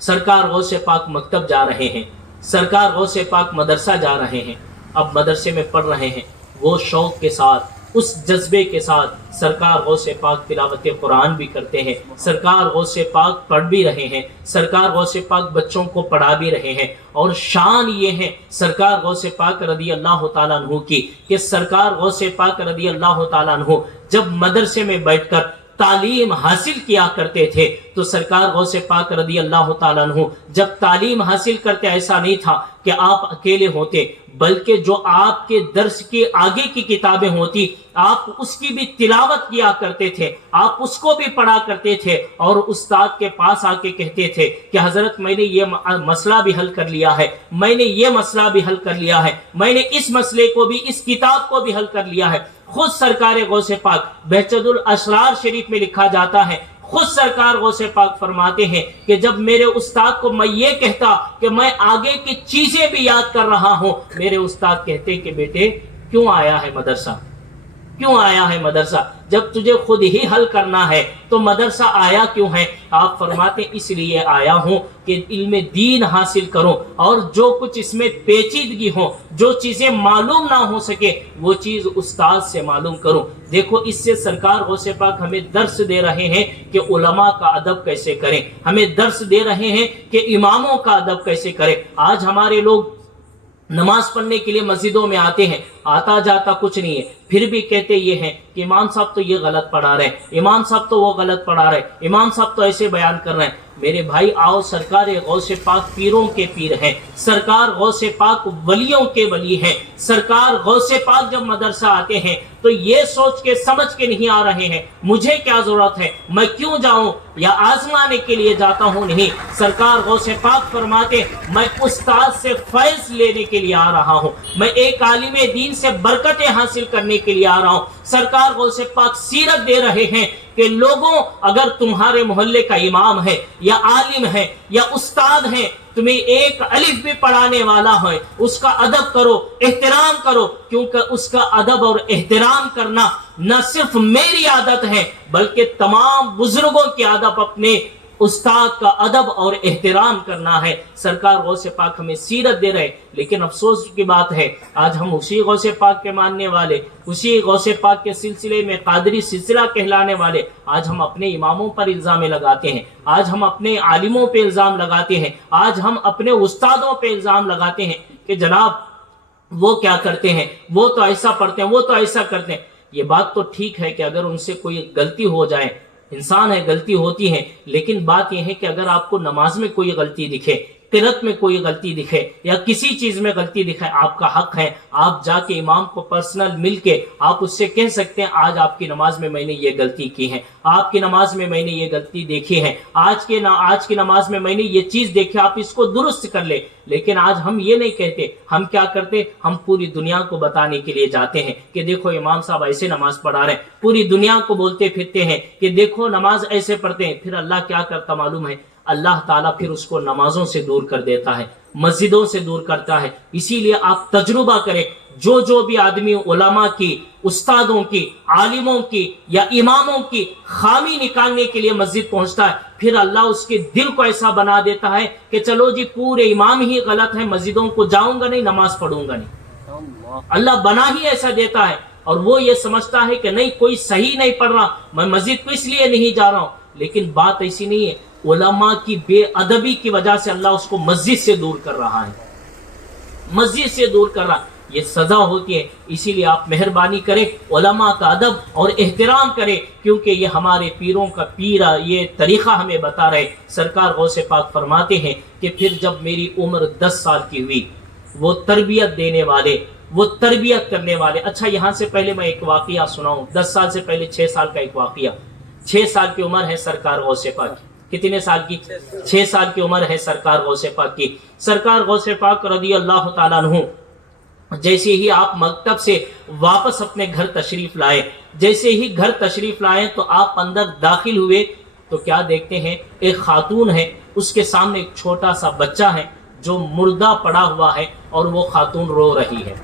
سرکار غوث پاک مکتب جا رہے ہیں، سرکار غوث پاک مدرسہ جا رہے ہیں، اب مدرسے میں پڑھ رہے ہیں، وہ شوق کے ساتھ اس جذبے کے ساتھ سرکار غوث پاک تلاوت قرآن بھی کرتے ہیں، سرکار غوث پاک پڑھ بھی رہے ہیں، سرکار غوث پاک بچوں کو پڑھا بھی رہے ہیں۔ اور شان یہ ہے سرکار غوث پاک رضی اللہ تعالیٰ عنہ کی کہ سرکار غوث پاک رضی اللہ تعالیٰ عنہ جب مدرسے میں بیٹھ کر تعلیم حاصل کیا کرتے تھے تو سرکار غوث پاک رضی اللہ تعالیٰ عنہ جب تعلیم حاصل کرتے ایسا نہیں تھا کہ آپ اکیلے ہوتے، بلکہ جو آپ کے درس کے آگے کی کتابیں ہوتی آپ اس کی بھی تلاوت کیا کرتے تھے، آپ اس کو بھی پڑھا کرتے تھے اور استاد کے پاس آ کے کہتے تھے کہ حضرت میں نے یہ مسئلہ بھی حل کر لیا ہے، میں نے یہ مسئلہ بھی حل کر لیا ہے، میں نے اس مسئلے کو بھی اس کتاب کو بھی حل کر لیا ہے۔ خود سرکار غوث پاک بہجت الاسرار شریف میں لکھا جاتا ہے، خود سرکار غوث پاک فرماتے ہیں کہ جب میرے استاد کو میں یہ کہتا کہ میں آگے کی چیزیں بھی یاد کر رہا ہوں، میرے استاد کہتے کہ بیٹے کیوں آیا ہے مدرسہ، کیوں آیا ہے مدرسہ، جب تجھے خود ہی حل کرنا ہے تو مدرسہ آیا کیوں ہے؟ آپ فرماتے اس لیے آیا ہوں کہ علم دین حاصل کرو اور جو کچھ اس میں پیچیدگی ہو، جو چیزیں معلوم نہ ہو سکے وہ چیز استاد سے معلوم کرو۔ دیکھو اس سے سرکار غوث پاک ہمیں درس دے رہے ہیں کہ علماء کا ادب کیسے کریں، ہمیں درس دے رہے ہیں کہ اماموں کا ادب کیسے کریں۔ آج ہمارے لوگ نماز پڑھنے کے لیے مسجدوں میں آتے ہیں، آتا جاتا کچھ نہیں ہے، پھر بھی کہتے یہ ہیں کہ امام صاحب تو یہ غلط پڑھا رہے ہیں، امام صاحب تو وہ غلط پڑھا رہے ہیں، امام صاحب تو ایسے بیان کر رہے ہیں۔ میرے بھائی آؤ، سرکار غوث پاک پیروں کے پیر ہیں، سرکار غوث پاک ولیوں کے ولی ہیں۔ سرکار غوث پاک جب مدرسہ آتے ہیں تو یہ سوچ کے سمجھ کے نہیں آ رہے ہیں مجھے کیا ضرورت ہے، میں کیوں جاؤں یا آزمانے کے لیے جاتا ہوں، نہیں، سرکار غوث پاک فرماتے میں استاد سے فیض لینے کے لیے آ رہا ہوں، میں ایک عالم دین سے برکتیں حاصل کرنے کے لیے آ رہا ہوں۔ سرکار غوث پاک سیرت دے رہے ہیں کہ لوگوں اگر تمہارے محلے کا امام ہے یا عالم ہے یا استاد ہے، تمہیں ایک الف بھی پڑھانے والا ہے، اس کا ادب کرو، احترام کرو، کیونکہ اس کا ادب اور احترام کرنا نہ صرف میری عادت ہے بلکہ تمام بزرگوں کی عادت اپنے استاد کا ادب اور احترام کرنا ہے۔ سرکار غوث پاک ہمیں سیرت دے رہے، لیکن افسوس کی بات ہے آج ہم اسی غوث پاک کے ماننے والے، اسی غوث پاک کے سلسلے میں قادری سلسلہ کہلانے والے آج ہم اپنے اماموں پر الزام لگاتے ہیں، آج ہم اپنے عالموں پہ الزام لگاتے ہیں، آج ہم اپنے استادوں پہ الزام لگاتے ہیں کہ جناب وہ کیا کرتے ہیں، وہ تو ایسا پڑھتے ہیں، وہ تو ایسا کرتے ہیں۔ یہ بات تو ٹھیک ہے کہ اگر ان سے کوئی غلطی ہو جائے، انسان ہے غلطی ہوتی ہے، لیکن بات یہ ہے کہ اگر آپ کو نماز میں کوئی غلطی دکھے، قرات میں کوئی غلطی دکھے یا کسی چیز میں غلطی دکھے، آپ کا حق ہے آپ جا کے امام کو پرسنل مل کے آپ اس سے کہہ سکتے ہیں آج آپ کی نماز میں میں نے یہ غلطی کی ہے، آپ کی نماز میں میں نے یہ غلطی دیکھی ہے، آج کی نماز میں میں نے یہ چیز دیکھی، آپ اس کو درست کر لیں۔ لیکن آج ہم یہ نہیں کہتے، ہم کیا کرتے، ہم پوری دنیا کو بتانے کے لیے جاتے ہیں کہ دیکھو امام صاحب ایسے نماز پڑھا رہے ہیں، پوری دنیا کو بولتے پھرتے ہیں کہ دیکھو نماز ایسے پڑھتے ہیں۔ پھر اللہ کیا کرتا معلوم ہے، اللہ تعالیٰ پھر اس کو نمازوں سے دور کر دیتا ہے، مسجدوں سے دور کرتا ہے. اسی لیے آپ تجربہ کریں, جو بھی آدمی علماء کی, استادوں کی, عالموں کی یا اماموں کی خامی نکالنے کے لیے مسجد پہنچتا ہے, پھر اللہ اس کے دل کو ایسا بنا دیتا ہے کہ چلو جی پورے امام ہی غلط ہے, مسجدوں کو جاؤں گا نہیں, نماز پڑھوں گا نہیں. اللہ بنا ہی ایسا دیتا ہے, اور وہ یہ سمجھتا ہے کہ نہیں کوئی صحیح نہیں پڑھ رہا, میں مسجد کو اس لیے نہیں جا رہا ہوں. لیکن بات ایسی نہیں ہے, علماء کی بے ادبی کی وجہ سے اللہ اس کو مسجد سے دور کر رہا ہے, مسجد سے دور کر رہا ہے. یہ سزا ہوتی ہے. اسی لیے آپ مہربانی کریں, علماء کا ادب اور احترام کریں, کیونکہ یہ ہمارے پیروں کا پیرا یہ طریقہ ہمیں بتا رہے. سرکار غوث پاک فرماتے ہیں کہ پھر جب میری عمر 10 سال کی ہوئی, وہ تربیت دینے والے, وہ تربیت کرنے والے. اچھا یہاں سے پہلے میں ایک واقعہ سناؤں. 10 سال سے پہلے 6 سال کا ایک واقعہ. 6 سال کی عمر ہے سرکار غوث پاک کی. کتنے سال کی؟ 6 سال کی عمر ہے سرکار غوث پاک کی. سرکار غوث پاک رضی اللہ تعالیٰ عنہ جیسے ہی آپ مکتب سے واپس اپنے گھر تشریف لائے, جیسے ہی گھر تشریف لائے تو آپ اندر داخل ہوئے تو کیا دیکھتے ہیں, ایک خاتون ہے, اس کے سامنے ایک چھوٹا سا بچہ ہے جو مردہ پڑا ہوا ہے, اور وہ خاتون رو رہی ہے.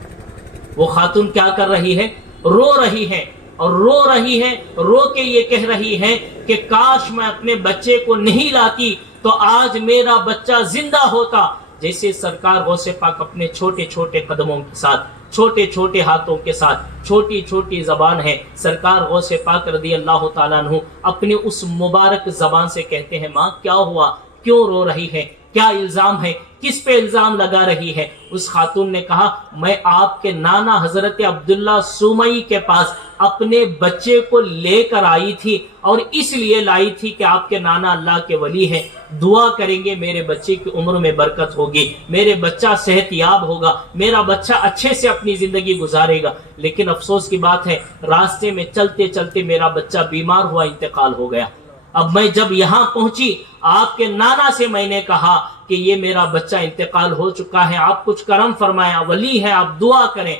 وہ خاتون کیا کر رہی ہے؟ رو رہی ہے, اور رو رہی ہے, رو کے یہ کہہ رہی ہے کہ کاش میں اپنے بچے کو نہیں لاتی تو آج میرا بچہ زندہ ہوتا. جیسے سرکار غوث پاک اپنے چھوٹے چھوٹے قدموں کے ساتھ, چھوٹے چھوٹے ہاتھوں کے ساتھ, چھوٹی چھوٹی زبان ہے, سرکار غوث پاک رضی اللہ تعالیٰ عنہ اپنے اس مبارک زبان سے کہتے ہیں, ماں کیا ہوا, کیوں رو رہی ہے, کیا الزام ہے, کس پہ الزام لگا رہی ہے؟ اس خاتون نے کہا, میں آپ کے نانا حضرت عبداللہ سومئی کے پاس اپنے بچے کو لے کر آئی تھی, اور اس لیے لائی تھی کہ آپ کے نانا اللہ کے ولی ہیں, دعا کریں گے میرے بچے کی عمر میں برکت ہوگی, میرے بچہ صحت یاب ہوگا, میرا بچہ اچھے سے اپنی زندگی گزارے گا. لیکن افسوس کی بات ہے, راستے میں چلتے چلتے میرا بچہ بیمار ہوا, انتقال ہو گیا. اب میں جب یہاں پہنچی, آپ کے نانا سے میں نے کہا کہ یہ میرا بچہ انتقال ہو چکا ہے, آپ کچھ کرم فرمائیں, ولی ہے آپ دعا کریں.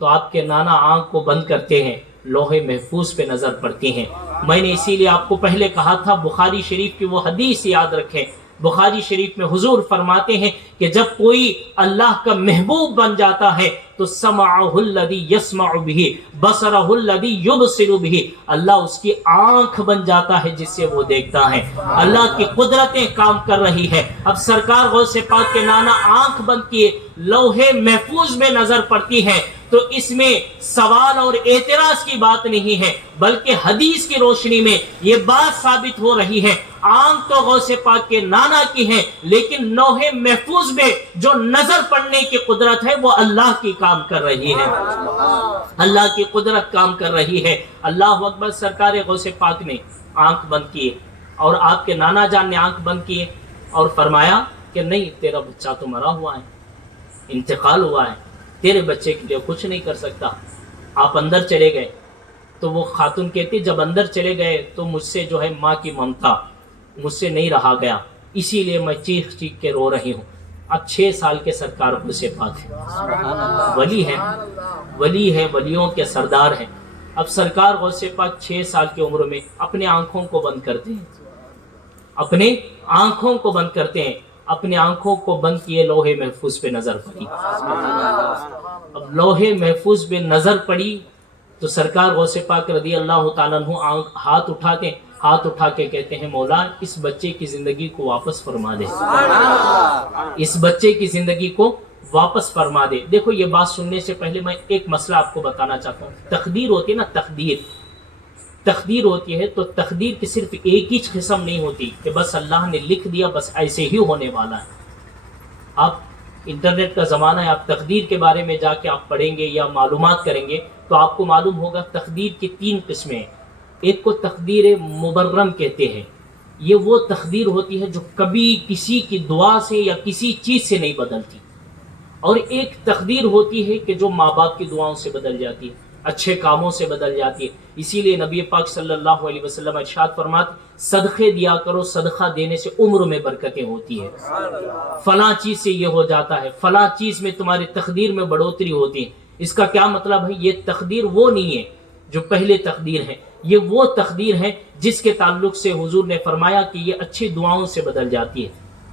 تو آپ کے نانا آنکھ کو بند کرتے ہیں, لوہے محفوظ پہ نظر پڑتی ہیں. میں نے اسی لیے آپ کو پہلے کہا تھا بخاری شریف کی وہ حدیث یاد رکھیں. بخاری شریف میں حضور فرماتے ہیں کہ جب کوئی اللہ کا محبوب بن جاتا ہے تو سمعہ الذی یسمع بہ, بصرہ الذی یبصر بہ, اللہ اس کی آنکھ بن جاتا ہے جس سے وہ دیکھتا ہے. اللہ کی قدرتیں کام کر رہی ہے. اب سرکار غوث پاک کے نانا آنکھ بند کیے, لوہے محفوظ میں نظر پڑتی ہے, تو اس میں سوال اور اعتراض کی بات نہیں ہے, بلکہ حدیث کی روشنی میں یہ بات ثابت ہو رہی ہے, آنکھ تو غوث پاک کے نانا کی ہے, لیکن لوہے محفوظ میں جو نظر پڑنے کی قدرت ہے وہ اللہ کی کام کر رہی ہے, اللہ کی قدرت کام کر رہی ہے. اللہ اکبر. سرکار غوث پاک نے آنکھ بند کیے, اور آپ کے نانا جان نے آنکھ بند کیے, اور فرمایا کہ نہیں, تیرا بچہ تو مرا ہوا ہے, انتقال ہوا ہے, تیرے بچے کے لیے کچھ نہیں کر سکتا. آپ اندر چلے گئے. تو وہ خاتون کہتی, جب اندر چلے گئے تو مجھ سے جو ہے ماں کی ممتا مجھ سے نہیں رہا گیا, اسی لیے میں چیخ چیخ کے رو رہی ہوں. اب 6 سال کے سرکار غوث پاک ہے, ولی ہے, ولی ہے, ولیوں کے سردار ہیں. اب سرکار غوث پاک 6 سال کی عمر میں اپنے آنکھوں کو بند کرتے ہیں, اپنے آنکھوں کو بند کرتے ہیں. اپنے آنکھوں کو بند کیے, لوہے محفوظ پہ نظر پڑی. اب لوہے محفوظ پہ نظر پڑی تو سرکار غوث پاک رضی اللہ تعالیٰ عنہ ہاتھ اٹھا کے کہتے ہیں, مولا اس بچے کی زندگی کو واپس فرما دے, اس بچے کی زندگی کو واپس فرما دے. دیکھو یہ بات سننے سے پہلے میں ایک مسئلہ آپ کو بتانا چاہتا ہوں. تقدیر ہوتی ہے نا, تقدیر ہوتی ہے, تو تقدیر کی صرف ایک ہی قسم نہیں ہوتی کہ بس اللہ نے لکھ دیا بس ایسے ہی ہونے والا ہے. آپ انٹرنیٹ کا زمانہ ہے, آپ تقدیر کے بارے میں جا کے آپ پڑھیں گے یا معلومات کریں گے تو آپ کو معلوم ہوگا تقدیر کی 3 قسمیں ہیں. ایک کو تقدیر مبرم کہتے ہیں, یہ وہ تقدیر ہوتی ہے جو کبھی کسی کی دعا سے یا کسی چیز سے نہیں بدلتی. اور ایک تقدیر ہوتی ہے کہ جو ماں باپ کی دعاؤں سے بدل جاتی ہے, اچھے کاموں سے بدل جاتی ہے. اسی لیے نبی پاک صلی اللہ علیہ وسلم ارشاد فرماتے, صدقے دیا کرو, صدقہ دینے سے عمر میں برکتیں ہوتی ہیں, فلاں چیز سے یہ ہو جاتا ہے, فلاں چیز میں تمہاری تقدیر میں بڑھوتری ہوتی ہے. اس کا کیا مطلب ہے؟ یہ تقدیر وہ نہیں ہے جو پہلے تقدیر ہے, یہ وہ تقدیر ہے جس کے تعلق سے حضور نے فرمایا کہ یہ اچھی دعاؤں سے بدل جاتی ہے.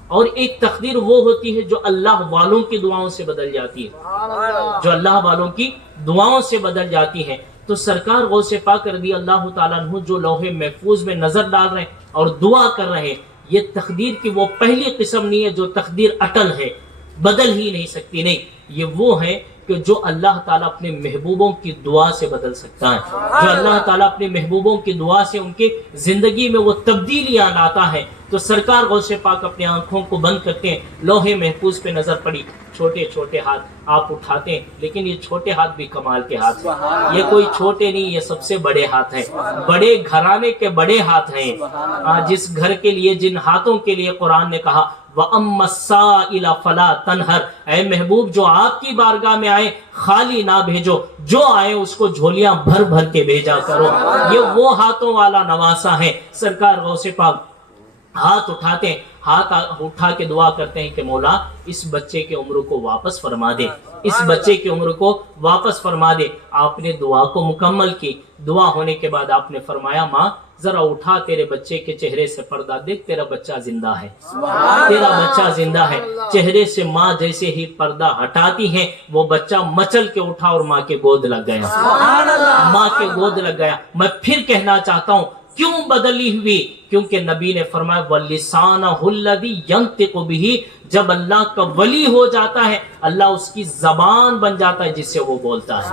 اور ایک تقدیر وہ ہوتی ہے جو اللہ والوں کی دعاؤں سے بدل جاتی ہے، جو اللہ والوں کی دعاؤں سے بدل جاتی ہے۔ تو سرکار غوث پاک رضی اللہ تعالیٰ عنہ جو لوح محفوظ میں نظر ڈال رہے ہیں اور دعا کر رہے ہیں، یہ تقدیر کی وہ پہلی قسم نہیں ہے جو تقدیر اٹل ہے، بدل ہی نہیں سکتی، نہیں، یہ وہ ہے کہ جو اللہ تعالیٰ اپنے محبوبوں کی دعا سے بدل سکتا ہے، جو اللہ تعالیٰ اپنے محبوبوں کی دعا سے ان کے زندگی میں وہ تبدیلیاں لاتا ہے۔ تو سرکار غوث پاک اپنی آنکھوں کو بند کرتے ہیں، لوح محفوظ پہ نظر پڑی، چھوٹے چھوٹے ہاتھ آپ اٹھاتے ہیں، لیکن یہ چھوٹے ہاتھ بھی کمال کے ہاتھ ہیں، یہ کوئی چھوٹے نہیں، یہ سب سے بڑے ہاتھ ہیں، بڑے گھرانے کے بڑے ہاتھ ہیں، جس گھر کے لیے، جن ہاتھوں کے لیے قرآن نے کہا وَأَمَّا السَّائِلَ فَلَا تَنْهَرْ، اے محبوب جو آپ کی بارگاہ میں آئے خالی نہ بھیجو، جو آئے اس کو جھولیاں بھر بھر کے بھیجا کرو۔ یہ وہ ہاتھوں والا نواسا ہے۔ سرکار غوث پاک ہاتھ اٹھاتے ہیں، ہاتھ اٹھا کے دعا کرتے ہیں کہ مولا اس بچے کی عمر کو واپس فرما دے، اس بچے کی عمر کو واپس فرما دے۔ آپ نے دعا کو مکمل کی، دعا ہونے کے بعد آپ نے فرمایا ماں ذرا اٹھا تیرے بچے کے چہرے سے پردہ، دیکھ تیرا بچہ زندہ ہے، تیرا بچہ زندہ ہے۔ چہرے سے ماں جیسے ہی پردہ ہٹاتی ہیں وہ بچہ مچل کے اٹھا اور ماں کے گود لگ گیا، ماں کے گود لگ گیا۔ میں پھر کہنا چاہتا ہوں کیوں بدلی ہوئی؟ کیونکہ نبی نے فرمایا وَلِسَانَهُ الَّذِي يَنطِقُ بِهِ، جب اللہ کا ولی ہو جاتا ہے اللہ اس کی زبان بن جاتا ہے جس سے وہ بولتا ہے۔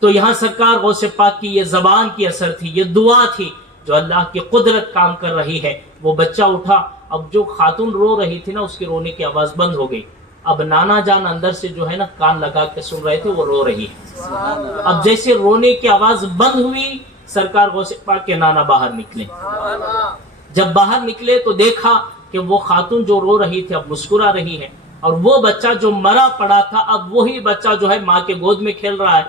تو یہاں سرکار غوث پاک کی یہ زبان کی اثر تھی، یہ دعا تھی جو اللہ کی قدرت کام کر رہی ہے۔ وہ بچہ اٹھا، اب جو خاتون رو رہی تھی نا اس کی رونے کی آواز بند ہو گئی، اب نانا جان اندر سے جو ہے نا کان لگا کے سن رہے تھے، وہ رو رہی ہے۔ اب جیسے رونے کی آواز بند ہوئی سرکار غوث پاک کے نانا باہر نکلے، جب باہر نکلے تو دیکھا کہ وہ خاتون جو رو رہی تھی اب مسکرا رہی ہے، اور وہ بچہ جو مرا پڑا تھا اب وہی بچہ جو ہے ماں کے گود میں کھیل رہا ہے۔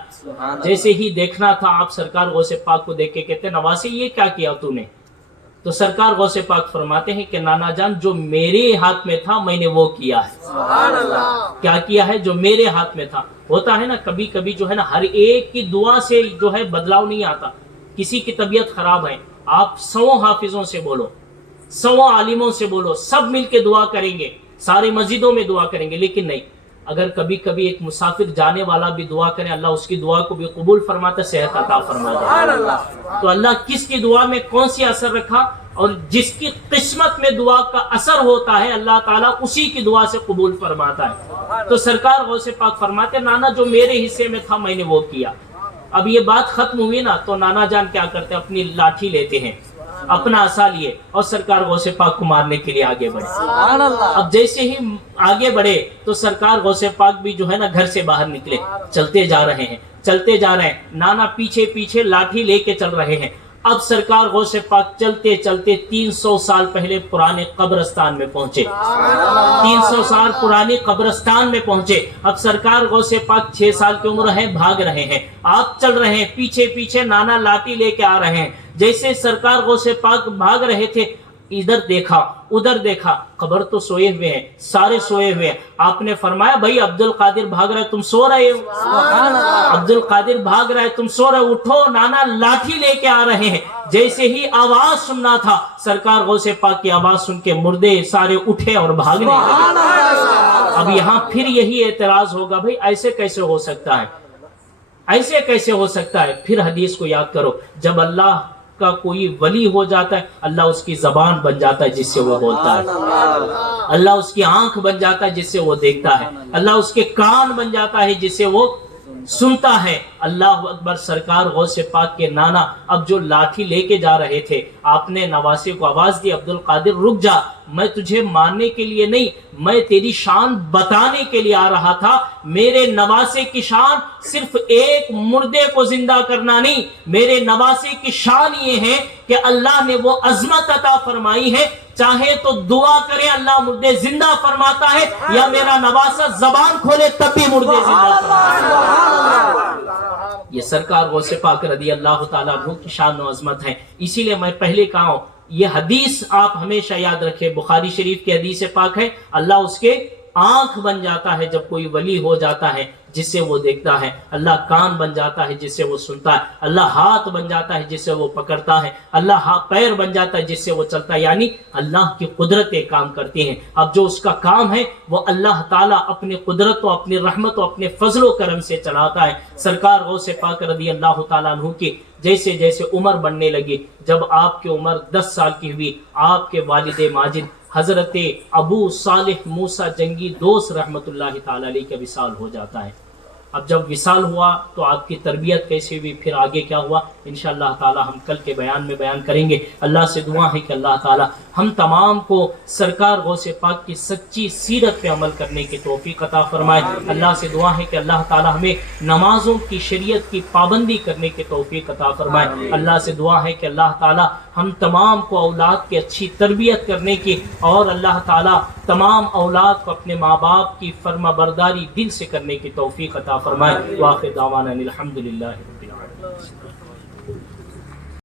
جیسے ہی دیکھنا تھا آپ سرکار غوث پاک کو دیکھ کے کہتے نواسی یہ کیا کیا تو نے؟ تو سرکار غوث پاک فرماتے ہیں کہ نانا جان جو میرے ہاتھ میں تھا میں نے وہ کیا ہے۔ کیا کیا ہے؟ جو میرے ہاتھ میں تھا۔ ہوتا ہے نا کبھی کبھی جو ہے نا ہر ایک کی دعا سے جو ہے بدلاؤ نہیں آتا۔ کسی کی طبیعت خراب ہے، آپ 100 حافظوں سے بولو، 100 عالموں سے بولو، سب مل کے دعا کریں گے، سارے مسجدوں میں دعا کریں گے، لیکن نہیں، اگر کبھی کبھی ایک مسافر جانے والا بھی دعا کرے اللہ اس کی دعا کو بھی قبول فرماتا، صحت عطا فرماتا۔ تو اللہ کس کی دعا میں کون سی اثر رکھا، اور جس کی قسمت میں دعا کا اثر ہوتا ہے اللہ تعالیٰ اسی کی دعا سے قبول فرماتا ہے۔ تو سرکار غوث پاک فرماتے نانا جو میرے حصے میں تھا میں نے وہ کیا۔ اب یہ بات ختم ہوئی نا تو نانا جان کیا کرتے ہیں، اپنی لاٹھی لیتے ہیں، اپنا عصا لیے اور سرکار غوث پاک کو مارنے کے لیے آگے بڑھے۔ اب جیسے ہی آگے بڑھے تو سرکار غوث پاک بھی جو ہے نا گھر سے باہر نکلے، چلتے جا رہے ہیں، چلتے جا رہے ہیں، نانا پیچھے پیچھے لاٹھی لے کے چل رہے ہیں۔ اب سرکار غوث پاک چلتے چلتے 300 سال پہلے پرانے قبرستان میں پہنچے، 300 سال پرانی قبرستان میں پہنچے۔ اب سرکار غوث پاک 6 سال کی عمر ہے، بھاگ رہے ہیں، آپ چل رہے ہیں، پیچھے پیچھے نانا لاٹھی لے کے آ رہے ہیں۔ جیسے سرکار غوث پاک بھاگ رہے تھے ادھر دیکھا ادھر دیکھا، قبر تو سوئے ہوئے ہیں، سارے سوئے ہوئے ہیں۔ آپ نے فرمایا بھائی عبد القادر بھاگ رہا ہے تم سو رہے ہو، عبد القادر بھاگ رہا ہے تم سو رہے ہو، اٹھو، نانا لاٹھی لے کے آ رہے ہیں۔ جیسے ہی آواز سننا تھا سرکار غوث پاک کی آواز سن کے مردے سارے اٹھے اور بھاگنے لگے۔ اب یہاں پھر یہی اعتراض ہوگا بھائی ایسے کیسے ہو سکتا ہے، ایسے کیسے ہو سکتا ہے؟ پھر حدیث کو یاد کرو، جب اللہ کا کوئی ولی ہو جاتا ہے اللہ اس کی زبان بن جاتا ہے جس سے وہ بولتا ہے، اللہ اس کی آنکھ بن جاتا ہے جس سے وہ دیکھتا ہے، اللہ اس کے کان بن جاتا ہے جس سے وہ سنتا ہے۔ اللہ اکبر۔ سرکار غوث پاک کے نانا اب جو لاٹھی لے کے جا رہے تھے، آپ نے نواسے کو آواز دی عبد القادر رک جا، میں تجھے ماننے کے لیے نہیں، میں تیری شان بتانے کے لیے آ رہا تھا۔ میرے نواسے کی شان صرف ایک مردے کو زندہ کرنا نہیں، میرے نواسے کی شان یہ ہے کہ اللہ نے وہ عظمت عطا فرمائی ہے، چاہے تو دعا کرے اللہ مردے زندہ فرماتا ہے، یا میرا نواسا زبان کھولے تب بھی مردے زندہ فرماتا ہے۔ یہ سرکار غوث پاک رضی اللہ تعالیٰ عنہ کی شان و عظمت ہے۔ اسی لیے میں پہلے کہا ہوں یہ حدیث آپ ہمیشہ یاد رکھیں، بخاری شریف کی حدیث پاک ہے، اللہ اس کے آنکھ بن جاتا ہے جب کوئی ولی ہو جاتا ہے جس سے وہ دیکھتا ہے، اللہ کان بن جاتا ہے جس سے وہ سنتا ہے، اللہ ہاتھ بن جاتا ہے جس سے وہ پکڑتا ہے، اللہ پیر بن جاتا ہے جس سے وہ چلتا ہے، یعنی اللہ کی قدرتیں کام کرتی ہیں۔ اب جو اس کا کام ہے وہ اللہ تعالیٰ اپنی قدرت و اپنی رحمت و اپنے فضل و کرم سے چلاتا ہے۔ سرکار غوث پاک رضی اللہ تعالیٰ عنہ کی جیسے جیسے عمر بڑھنے لگی، جب آپ کی عمر 10 سال کی ہوئی، آپ کے والد ماجد حضرت ابو صالح موسیٰ جنگی دوست رحمت اللہ تعالیٰ علیہ کا وصال ہو جاتا ہے۔ اب جب وصال ہوا تو آپ کی تربیت کیسے ہوئی، پھر آگے کیا ہوا، انشاءاللہ تعالی ہم کل کے بیان میں بیان کریں گے۔ اللہ سے دعا ہے کہ اللہ تعالی ہم تمام کو سرکار غوث پاک کی سچی سیرت پہ عمل کرنے کی توفیق عطا فرمائے۔ اللہ سے دعا ہے کہ اللہ تعالی ہمیں نمازوں کی شریعت کی پابندی کرنے کی توفیق عطا فرمائے۔ اللہ سے دعا ہے کہ اللہ تعالی ہم تمام کو اولاد کی اچھی تربیت کرنے کی، اور اللہ تعالی تمام اولاد کو اپنے ماں باپ کی فرما برداری دل سے کرنے کی توفیق عطا فرمائے۔ وآخر دعوانا الحمدللہ رب العالمین۔